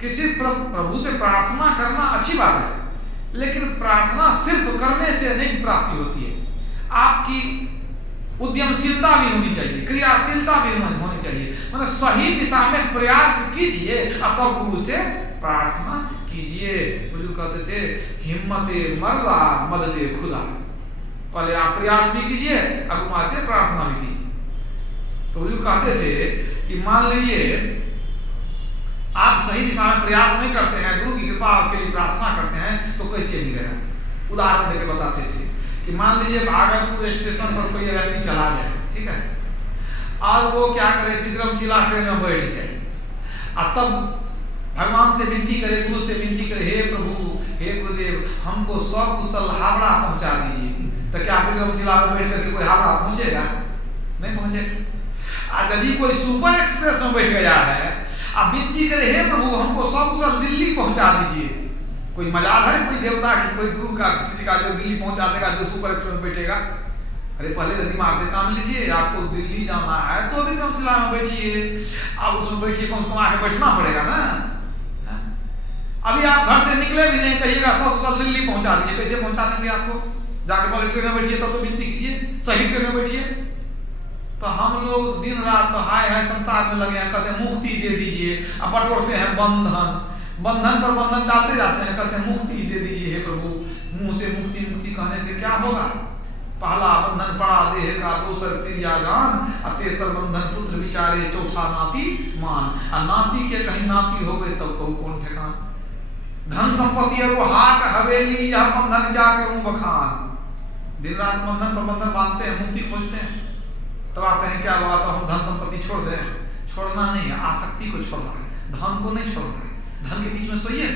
किसी प्रभु से प्रार्थना करना अच्छी बात है, लेकिन प्रार्थना सिर्फ करने से नहीं प्राप्ति होती है। आपकी उद्यमशीलता भी होनी चाहिए, क्रियाशीलता भी होनी चाहिए। मतलब सही दिशा में प्रयास कीजिए और तब गुरु से प्रार्थना कीजिए। गुरु कहते थे, हिम्मते मर्दा मददे खुदा। पहले आप प्रयास भी कीजिए और गुरु से प्रार्थना भी कीजिए। तो गुरु कहते थे कि मान लीजिए आप सही दिशा में प्रयास नहीं करते हैं, गुरु की कृपा के लिए प्रार्थना करते हैं, तो कैसे मिलेगा। उदाहरण देके बताते थे कि मान लीजिए भागलपुर स्टेशन पर कोई व्यक्ति चला जाए, ठीक है, और वो क्या करे, विक्रमशिला ट्रेन में बैठ जाए और तब भगवान से विनती करे, गुरु से विनती करे, हे प्रभु, हे गुरुदेव, हमको सकुशल हावड़ा पहुंचा दीजिए। तो क्या विक्रमशिला में बैठ करके कोई हावड़ा पहुंचेगा? नहीं पहुंचेगा। और यदि कोई सुपर एक्सप्रेस में बैठ गया है, अब विनती करे, हे प्रभु, हमको सकुशल दिल्ली पहुंचा दीजिए। कोई मजाल है कोई देवता की, कोई गुरु का, किसी का जो दिल्ली पहुंचा देगा, जो सुपर एक्सप्रेस में बैठेगा? अरे पहले तो दिमाग से काम लीजिए। आपको दिल्ली जाना है तो विक्रमशिला में बैठिए, अब उसमें बैठिए, कम से कम आके बैठना पड़ेगा ना। अभी आप घर से निकले भी नहीं, कहिएगा सकुशल दिल्ली पहुंचा दीजिए, कैसे पहुंचा देंगे आपको? जाके पहले ट्रेन में बैठिए, तब तो विनती कीजिए, सही ट्रेन में बैठिए। तो हम लोग दिन रात तो हाय हाय संसार में लगे हैं, कहते हैं मुक्ति दे दीजिए, अब बटोरते हैं बंधन, बंधन पर बंधन डालते जाते हैं, कहते हैं मुक्ति दे दीजिए हे प्रभु। मुंह से मुक्ति मुक्ति कहने से क्या होगा? पहला बंधन पड़ा देह का, दूसर क्रिया जान, और तेसर बंधन पुत्र विचारे, चौथा नाती मान। और नाती के कहीं नाती हो गए तब कहूँ कौन ठेकान। धन संपत्ति और हाट हवेली, यह बंधन क्या करूं बखान। दिन रात बंधन पर बंधन बांधते हैं, मुक्ति खोजते हैं। तब आप कहें क्या बात, हम धन संपत्ति छोड़ दें? छोड़ना नहीं है, आसक्ति को छोड़ना है, धन को नहीं छोड़ना है। धन के बीच में सोइए,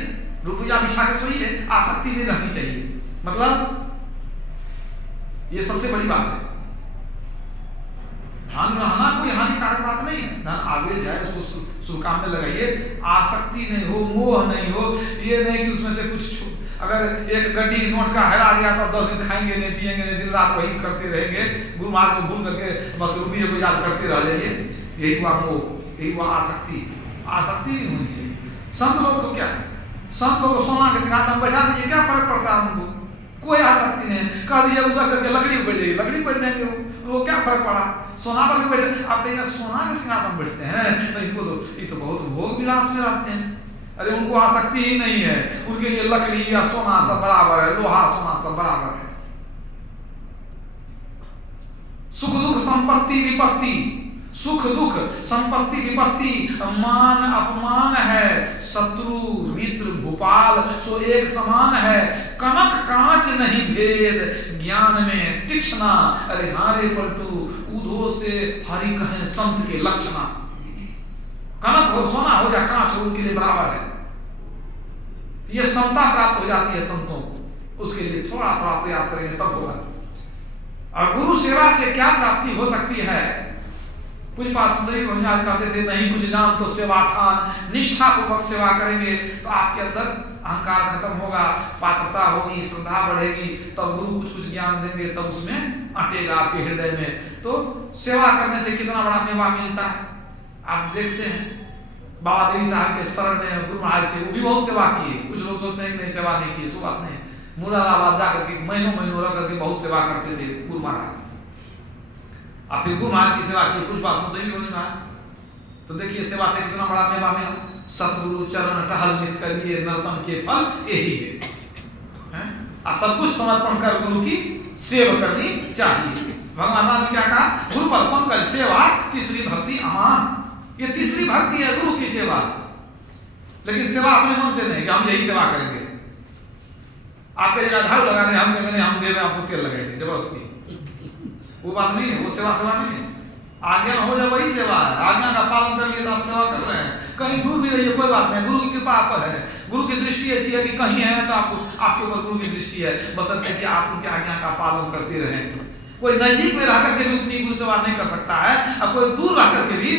रुपया बिछा के सोइए, आसक्ति नहीं रहनी चाहिए। मतलब ये सबसे बड़ी बात है। धन रहना कोई हानिकारक बात नहीं है, धन आगे जाए उसको शुभ काम में लगाइए, आसक्ति नहीं हो, मोह नहीं हो। ये नहीं कि उसमें से कुछ, अगर एक गड्डी नोट का हरा गया तो 10 दिन खाएंगे नहीं, पिएंगे नहीं, दिन रात वही करते रहेंगे, गुरु महाराज को भूल करके बस रुपये को याद करते रह जाइए। यही हुआ मोह, यही हुआ आसक्ति। आसक्ति नहीं होनी चाहिए। संत लोग को क्या है, संत लोग को सोना के सिंहासन बैठा दीजिए, क्या फर्क पड़ता है उनको? कोई आसक्ति नहीं। कह दीजिए उधर करके लकड़ी पर बैठ जाइए, लकड़ी पर बैठ जाएंगे, वो क्या फर्क पड़ा? सोना पर बैठे, आप कहेंगे सोना के सिंहासन बैठते हैं तो इनको तो ये तो बहुत भोग विलास में रहते हैं। अरे उनको आसक्ति ही नहीं है, उनके लिए लकड़ी या सोना सब बराबर है, लोहा सोना सब बराबर है। सुख दुख संपत्ति विपत्ति, सुख दुख संपत्ति विपत्ति, मान अपमान है, शत्रु मित्र भूपाल सो एक समान है। कनक कांच नहीं भेद, ज्ञान में तीक्ष्णा, अरे हारे पलटू उधो से हरि कहें संत के लक्षणा। कनक हो, सोना हो या कांच हो, उनके लिए बराबर है। ये समता प्राप्त हो जाती है संतों को, उसके लिए थोड़ा थोड़ा प्रयास करेंगे तब होगा। और गुरु सेवा से क्या प्राप्ति हो सकती है? पूज्य पाद आज कहते थे, नहीं कुछ जान तो सेवा ठान, निष्ठा पूर्वक सेवा करेंगे तो आपके अंदर अहंकार खत्म होगा, पात्रता होगी, श्रद्धा बढ़ेगी, तब गुरु कुछ कुछ ज्ञान देंगे, तब उसमें अटेगा आपके हृदय में। तो सेवा करने से कितना बड़ा मेवा मिलता है आप देखते हैं। बाबा देवी साहब के शरण में गुरु महाराज थे, वो भी बहुत सेवा किए। कुछ लोग सोचते हैं कि नहीं सेवा नहीं की, सो बात नहीं। मुरादाबाद जाकर के महीनों महीनों रह करके बहुत सेवा करते थे गुरु महाराज। अब फिर गुरु महाराज की सेवा की, कुछ बात सही समझ में आया तो देखिए सेवा से कितना बड़ा मेवा मिला। सतगुरु चरण टहल नित करिए, नर्तन के फल यही है। और सब कुछ समर्पण कर गुरु की सेवा करनी चाहिए। भगवान ने क्या कहा? गुरु पर पंकज सेवा, तीसरी भक्ति अमान। ये तीसरी भक्ति है गुरु की सेवा। लेकिन सेवा अपने मन से नहीं कि हम यही सेवा करेंगे। आपके जगह ढाल लगाने, हम कहेंगे हम देवे आपको तेल लगाएंगे जबरदस्ती, वो बात नहीं है, वो सेवा नहीं है। आज्ञा हो जाए वही सेवा है। आज्ञा का पालन कर लिए तो आप सेवा कर रहे हैं। कहीं दूर भी रहिए कोई बात नहीं, गुरु की कृपा आप पर है। गुरु की दृष्टि ऐसी है कि कहीं है तो आपके ऊपर गुरु की दृष्टि है, बशर्ते कि आप उनकी आज्ञा का पालन करते रहें। कोई नजदीक में रह करके भी उतनी गुरु सेवा नहीं कर सकता है, और कोई दूर रह करके भी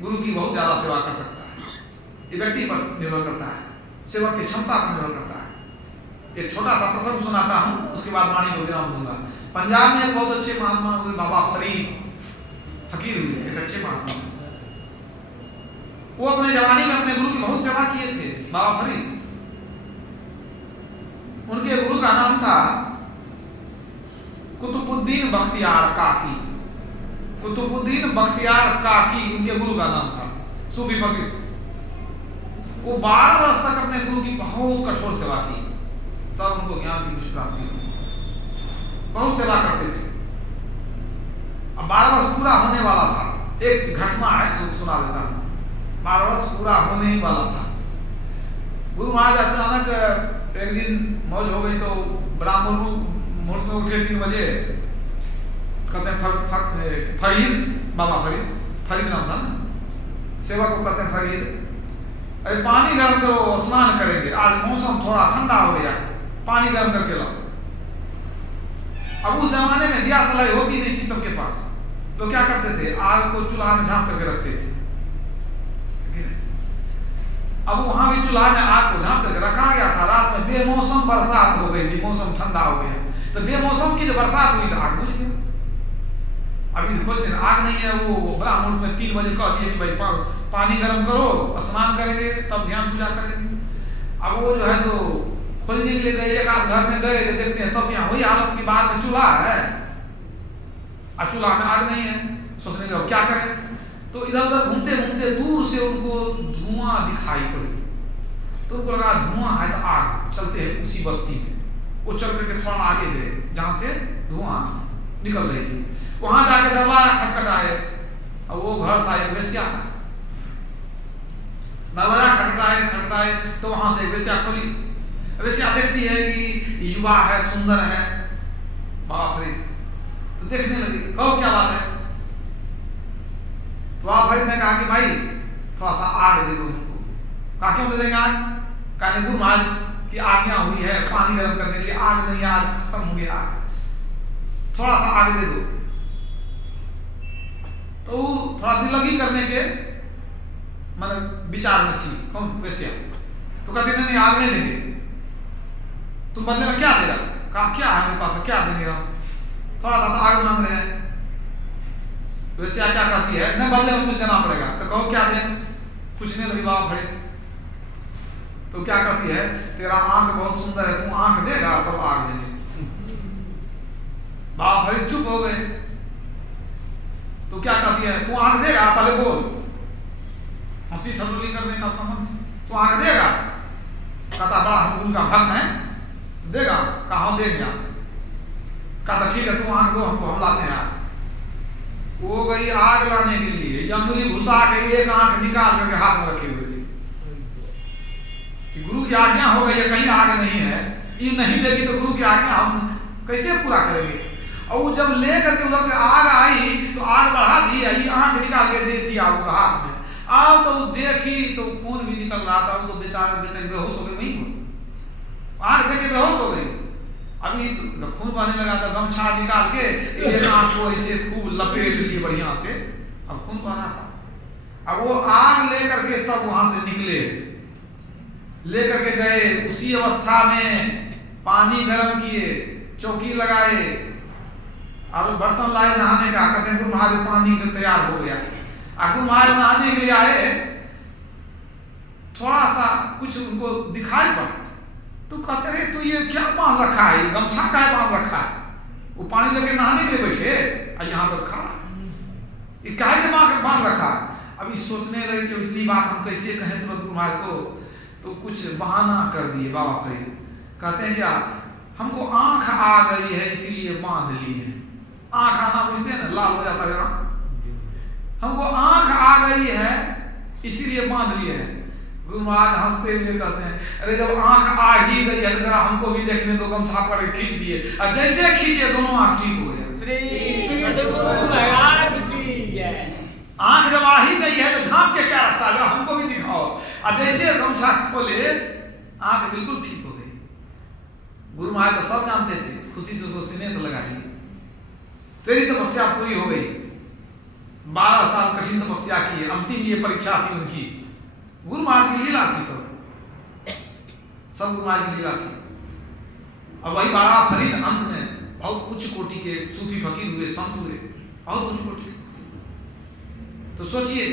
गुरु की बहुत ज्यादा सेवा कर सकता है। ये व्यक्ति पर निर्भर करता है, सेवा की क्षमता पर निर्भर करता है। एक छोटा सा प्रसंग सुनाता हूँ, उसके बाद वाणी को विराम दूंगा। पंजाब में एक बहुत अच्छे महात्मा हुए, बाबा फरीद फकीर हुए, एक अच्छे महात्मा। वो अपने जवानी में अपने गुरु की बहुत सेवा किए थे, बाबा फरीद। उनके गुरु का नाम था कुतुबुद्दीन बख्तियार काकी। कुतुबुद्दीन बख्तियार काकी उनके गुरु का नाम था, सूफी फकीर। वो 12 वर्ष तक अपने गुरु की बहुत कठोर सेवा की, तब उनको ज्ञान की कुछ प्राप्ति हुई। बहुत सेवा करते थे। अब 12 वर्ष पूरा होने वाला था। एक घटना है, सुना देता हूँ। 12 वर्ष पूरा होने ही वाला था। गुरु महाराज अचानक एक दिन मौज हो गई तो ब्राह्मण मुहूर्त में उठे 3 बजे। कहते हैं फरीद, बाबा फरीद नाम था ना, सेवा को कहते हैं फरीद। अरे पानी गर्म करो, स्नान करेंगे, आज मौसम थोड़ा ठंडा हो गया, पानी गर्म करके लाओ। अब उस जमाने में दिया सलाई होती नहीं थी सबके पास। लोग क्या करते थे, आग को चूल्हा में झांप करके रखते थे। अब वहां भी चूल्हा में आग को झांप करके रखा गया था। रात में बेमौसम बरसात हो गई थी, मौसम ठंडा हो गया, तो बेमौसम की जो बरसात हुई तो आग बुझ गई। अभी खोजते आग नहीं है, वो ब्राह्मण में 3 बजे कह दिए कि भाई पानी गर्म करो, स्नान करेंगे, तब ध्यान पूजा करेंगे। अब वो जो है सो खोजने के लिए गए, एक आध घर में गए, देखते हैं सब यहाँ वही हालत की बात में चूल्हा है और चूल्हा में आग नहीं है। सोचने लगे क्या करें, तो इधर उधर घूमते घूमते दूर से उनको धुआं दिखाई पड़ी। तो उनको लगा धुआं है तो आग, चलते हैं उसी बस्ती में। वो चल करके थोड़ा आगे गए जहां से धुआं निकल रही थी। वहां जाके दरवाजा खटखटाए और वो घर था एक वेश्या का। दरवाजा खटखटाए तो वहां से वेश्या खोली। वेश्या देखती है कि युवा है, सुंदर है, बाप रे, तो देखने लगी। कहो क्या बात है? तो बाबा फरीद ने कहा कि भाई थोड़ा सा आग दे दो उनको। कहा क्यों दे देंगे आग? कहा गुरु महाराज की आज्ञा हुई है पानी गर्म करने के लिए, आग नहीं है, आज खत्म हो गया आग, थोड़ा सा आग दे दो। तो थोड़ा दिलगी करने के मतलब विचार में थी कौन वेश्या। तो कहते नहीं आग नहीं देंगे, तुम बदले में क्या देगा? कहा क्या है मेरे पास, क्या देंगे हम, थोड़ा सा तो आग मांग रहे हैं। वेश्या क्या कहती है, नहीं बदले में कुछ देना पड़ेगा। तो कहो क्या दें? पूछने लगी बाबा फरीद। तो क्या कहती है, तेरा आंख बहुत सुंदर है, तुम आंख देगा तो आग देंगे। बाबा फरीद चुप हो गए। तो क्या कहती है, तू आंख देगा? पहले बोल, हंसी ठल्लोली करने का समझ, तू आंख देगा? कहता बड़ा हम गुरु का भक्त है, देगा? कहा देंगे। कहता ठीक है, तू आंख दो हमको, हम लाते हैं। वो गई आग लाने के लिए, अंगुली घुसा के एक आंख निकाल करके हाथ में रखे हुए थे कि गुरु की आज्ञा हो गई है, कहीं आग नहीं है, ये नहीं देगी तो गुरु की आज्ञा हम कैसे पूरा करेंगे। और वो जब ले करके उधर से आग आई तो आग बढ़ा दी, ये आंख निकाल के दे दिया उसका हाथ में। आओ तो देखी तो खून भी निकल रहा था। वो तो बेचारा बेहोश हो गई, वहीं आंख देख के बेहोश हो गई। अभी तो खून बहने लगा था, गमछा निकाल के एक आंख को ऐसे खूब लपेट लिए बढ़िया से, अब खून बह रहा था। अब वो आग लेकर के तब वहां से निकले, लेकर के गए, उसी अवस्था में पानी गर्म किए, चौकी लगाए और बर्तन लाए नहाने का। कहते हैं गुरु महाराज पानी तैयार हो गया। गुरु महाराज नहाने के लिए आए, थोड़ा सा कुछ उनको दिखाई पड़ा। तो कहते रहे तो ये क्या बांध रखा है, गमछा का बांध रखा है? वो पानी लेके नहाने के लिए बैठे और यहाँ पर खड़ा, ये काहे के बांध रखा? अभी सोचने लगे कि इतनी बात हम कैसे कहें तुरंत गुरु महाराज को। तो कुछ बहाना कर दिए बाबा फरीद। कहते हैं क्या, हमको आंख आ गई है इसीलिए बांध लिए हैं। आंख आना बुझते हैं ना, लाल हो जाता है, हमको आंख आ गई है इसीलिए बांध लिए हैं। गुरु महाराज हंसते हुए कहते हैं, अरे जब आंख आ ही गई है तो जरा हमको भी देखने दो। गमछा पर खींच दिए और जैसे खींचे दोनों आंख ठीक हो गए। श्री सद्गुरु महाराज की जय। जय। आंख जब आ ही गई है तो झांप के क्या रखता है, हमको भी दिखाओ। और जैसे गमछा खोले आंख बिल्कुल ठीक हो गई। गुरु महाराज तो सब जानते थे, खुशी से उसको सीने से लगा ली। तेरी तपस्या पूरी हो गई। 12 साल कठिन तपस्या की, अंतिम ये परीक्षा थी उनकी। गुरु महाराज की लीला थी, सब गुरु महाराज की लीला थी। अब वही बड़ा फरीद अंत में बहुत उच्च कोटि के सूफी फकीर हुए, संत हुए, बहुत उच्च कोटि के। तो सोचिए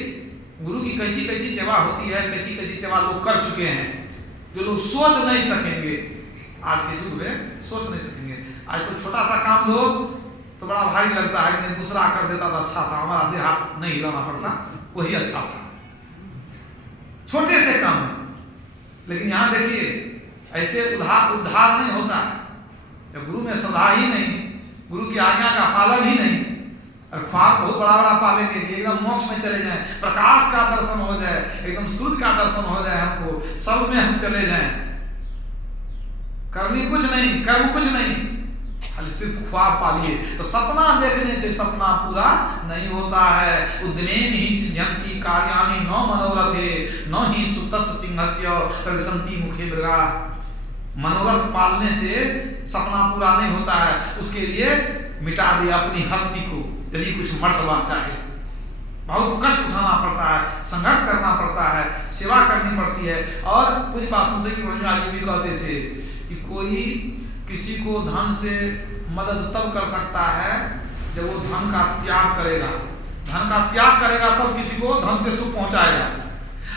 गुरु की कैसी कैसी सेवा होती है, कैसी कैसी सेवा लोग कर चुके हैं, जो लोग सोच नहीं सकेंगे। आज के युग में सोच नहीं सकेंगे। आज तो छोटा सा काम दो तो बड़ा भारी लगता है कि नहीं दूसरा कर देता तो अच्छा था, हमारा देह हाथ नहीं हिलाना पड़ता, वही अच्छा था, छोटे से काम में। लेकिन यहाँ देखिए ऐसे उद्धार नहीं होता है जब गुरु में श्रद्धा ही नहीं, गुरु की आज्ञा का पालन ही नहीं। और ख्वाब बहुत बड़ा बड़ा पालेंगे कि एकदम मोक्ष में चले जाएं, प्रकाश का दर्शन हो जाए, एकदम सूर्य का दर्शन हो जाए, हमको सब में हम चले जाएं। कर्मी कुछ नहीं, कर्म कुछ नहीं, खाली सिर्फ ख्वाब पालिए। तो सपना देखने से सपना पूरा नहीं होता है। उद्यमेन ही सिद्ध्यन्ति कार्याणि न मनोरथे न ही सुप्तस्य सिंहस्य प्रविशन्ति मुखे मृगा। मनोरथ पालने से सपना पूरा नहीं होता है। उसके लिए मिटा दे अपनी हस्ती को, यदि कुछ मर्तबा चाहे। बहुत कष्ट उठाना पड़ता है, संघर्ष करना पड़ता है, सेवा करनी पड़ती है। और पूज्य पाद संशय की ब्रह्मचारी भी कहते थे कि कोई किसी को धन से मदद तब कर सकता है जब वो धन का त्याग करेगा। धन का त्याग करेगा तब किसी को धन से सुख पहुंचाएगा।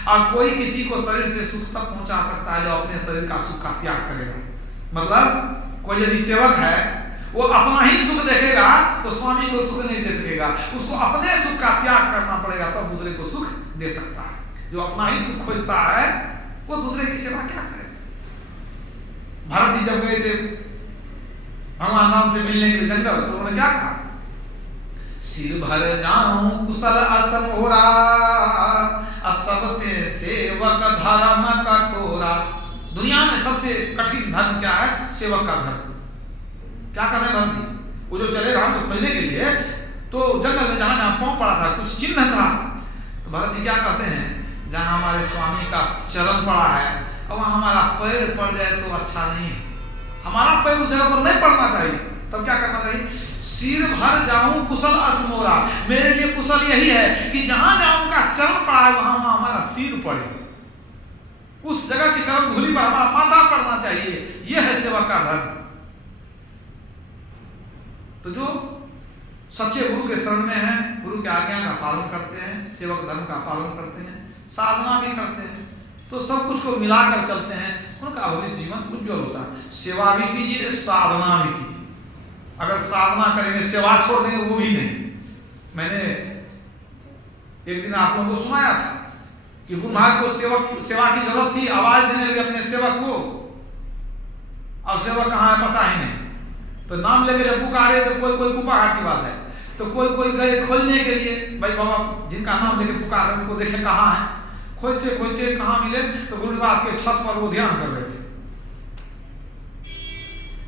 और कोई किसी को शरीर से सुख तब पहुंचा सकता है जो अपने शरीर का सुख का त्याग करेगा। मतलब कोई यदि सेवक है वो अपना ही सुख देखेगा तो स्वामी को सुख नहीं दे सकेगा, उसको अपने सुख का त्याग करना पड़ेगा तब दूसरे को सुख दे सकता है। जो अपना ही सुख खोजता है वो दूसरे की सेवा क्या करेगा। भरत जी जब गए थे भगवान राम से मिलने के लिए जंगल, तो उन्होंने क्या कहा, सिर भर जाऊं कुशल असमोरा असबते सेवक धर्म कठोरा। दुनिया में सबसे कठिन धर्म क्या है? सेवक का धर्म। क्या कहते हैं भरत जी? वो जो चले राम को खोजने के लिए तो जंगल में जहां जहां पांव पड़ा था कुछ चिन्ह था, तो भरत जी क्या कहते हैं, जहां हमारे स्वामी का चरण पड़ा है और वहां हमारा पैर पड़ जाए तो अच्छा नहीं है। हमारा पैर उस जगह पर नहीं पड़ना चाहिए, तब क्या करना चाहिए? सिर भर जाऊं कुशल असमोरा। मेरे लिए कुशल यही है कि जहां जहां उनका चरण पड़ा है वहां वहां हमारा सिर पड़े, उस जगह की चरण धूलि पर हमारा माथा पड़ना चाहिए। यह है सेवक का धर्म। तो जो सच्चे गुरु के शरण में हैं, गुरु की आज्ञा का पालन करते हैं, सेवक धर्म का पालन करते हैं, साधना भी करते हैं, तो सब कुछ को मिलाकर चलते हैं, उनका भविष्य जीवन उज्जवल होता है। सेवा भी कीजिए, साधना भी कीजिए। अगर साधना करेंगे सेवा छोड़ देंगे वो भी नहीं। मैंने एक दिन आप लोगों को सुनाया था कि गुरु महाराज को सेवा की जरूरत थी, आवाज देने लगे अपने सेवक को। अब सेवक कहाँ है पता ही नहीं, तो नाम लेकर जब पुकारे तो कोई कुपाघाट की बात है, तो कोई गए खोजने के लिए, भाई बाबा जिनका नाम लेकर पुकार रहे उनको देखे कहाँ है। खोजते खोजते कहाँ मिले, तो गुरु निवास के छत पर वो ध्यान कर रहे थे।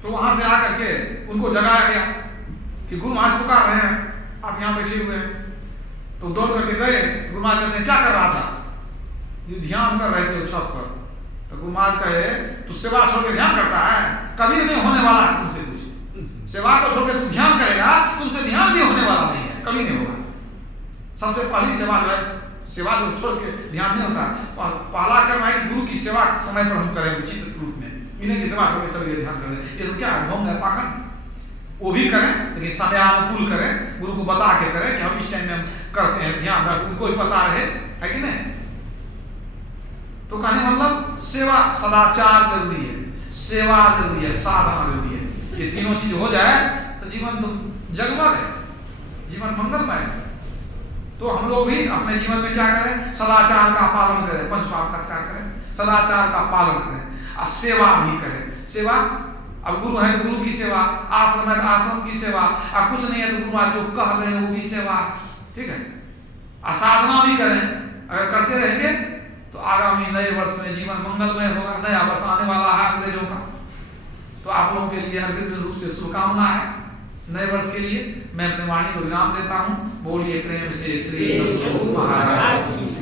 तो वहां से आकर के उनको जगाया गया कि गुरु महाराज पुकार रहे हैं, आप यहाँ बैठे हुए हैं। तो दौड़ करके गए। गुरु महाराज कहते हैं क्या कर रहा था? जो ध्यान कर रहे थे उस छत पर। तो गुरु महाराज कहे तू सेवा छोड़ के ध्यान करता है, कभी नहीं होने वाला है तुमसे कुछ। सेवा को छोड़ के तू ध्यान करेगा, तुमसे ध्यान भी होने वाला नहीं है, कभी नहीं होगा। सबसे पहली सेवा जो है, सेवा जो छोड़ के ध्यान नहीं होता, पहला कर्म है कि गुरु की सेवा समय पर हम करें उचित रूप में। इन्हें की सेवा करके चलिए ध्यान करें, ये सब क्या है? भोग है पाखंड। वो भी करें लेकिन समयानुकूल करें, गुरु को बता के करें कि हम इस टाइम में हम करते हैं, ध्यान रख, उनको ही पता रहे, है कि नहीं? तो कहने मतलब सेवा, सदाचार जरूरी है, सेवा जरूरी है, साधना जरूरी है। ये तीनों चीज हो जाए तो जीवन तो जगमग है, जीवन मंगलमय है। तो हम लोग भी अपने जीवन में क्या करें? सदाचार का पालन करें, पंचपाप का त्याग करें, सदाचार का पालन करें और सेवा भी करें। सेवा, अब गुरु है तो गुरु की सेवा, आश्रम है तो आश्रम की सेवा, और कुछ नहीं है तो गुरु जो कह गए वो भी सेवा, ठीक है। और साधना भी करें। अगर करते रहेंगे तो आगामी नए वर्ष में जीवन मंगलमय होगा। नया वर्ष आने वाला है अंग्रेजों का, तो आप लोगों के लिए अग्रिम रूप से शुभकामना है नए वर्ष के लिए। मैं अपने वाणी को विराम देता हूँ। बोलिए प्रेम से श्री सद्गुरु महाराज की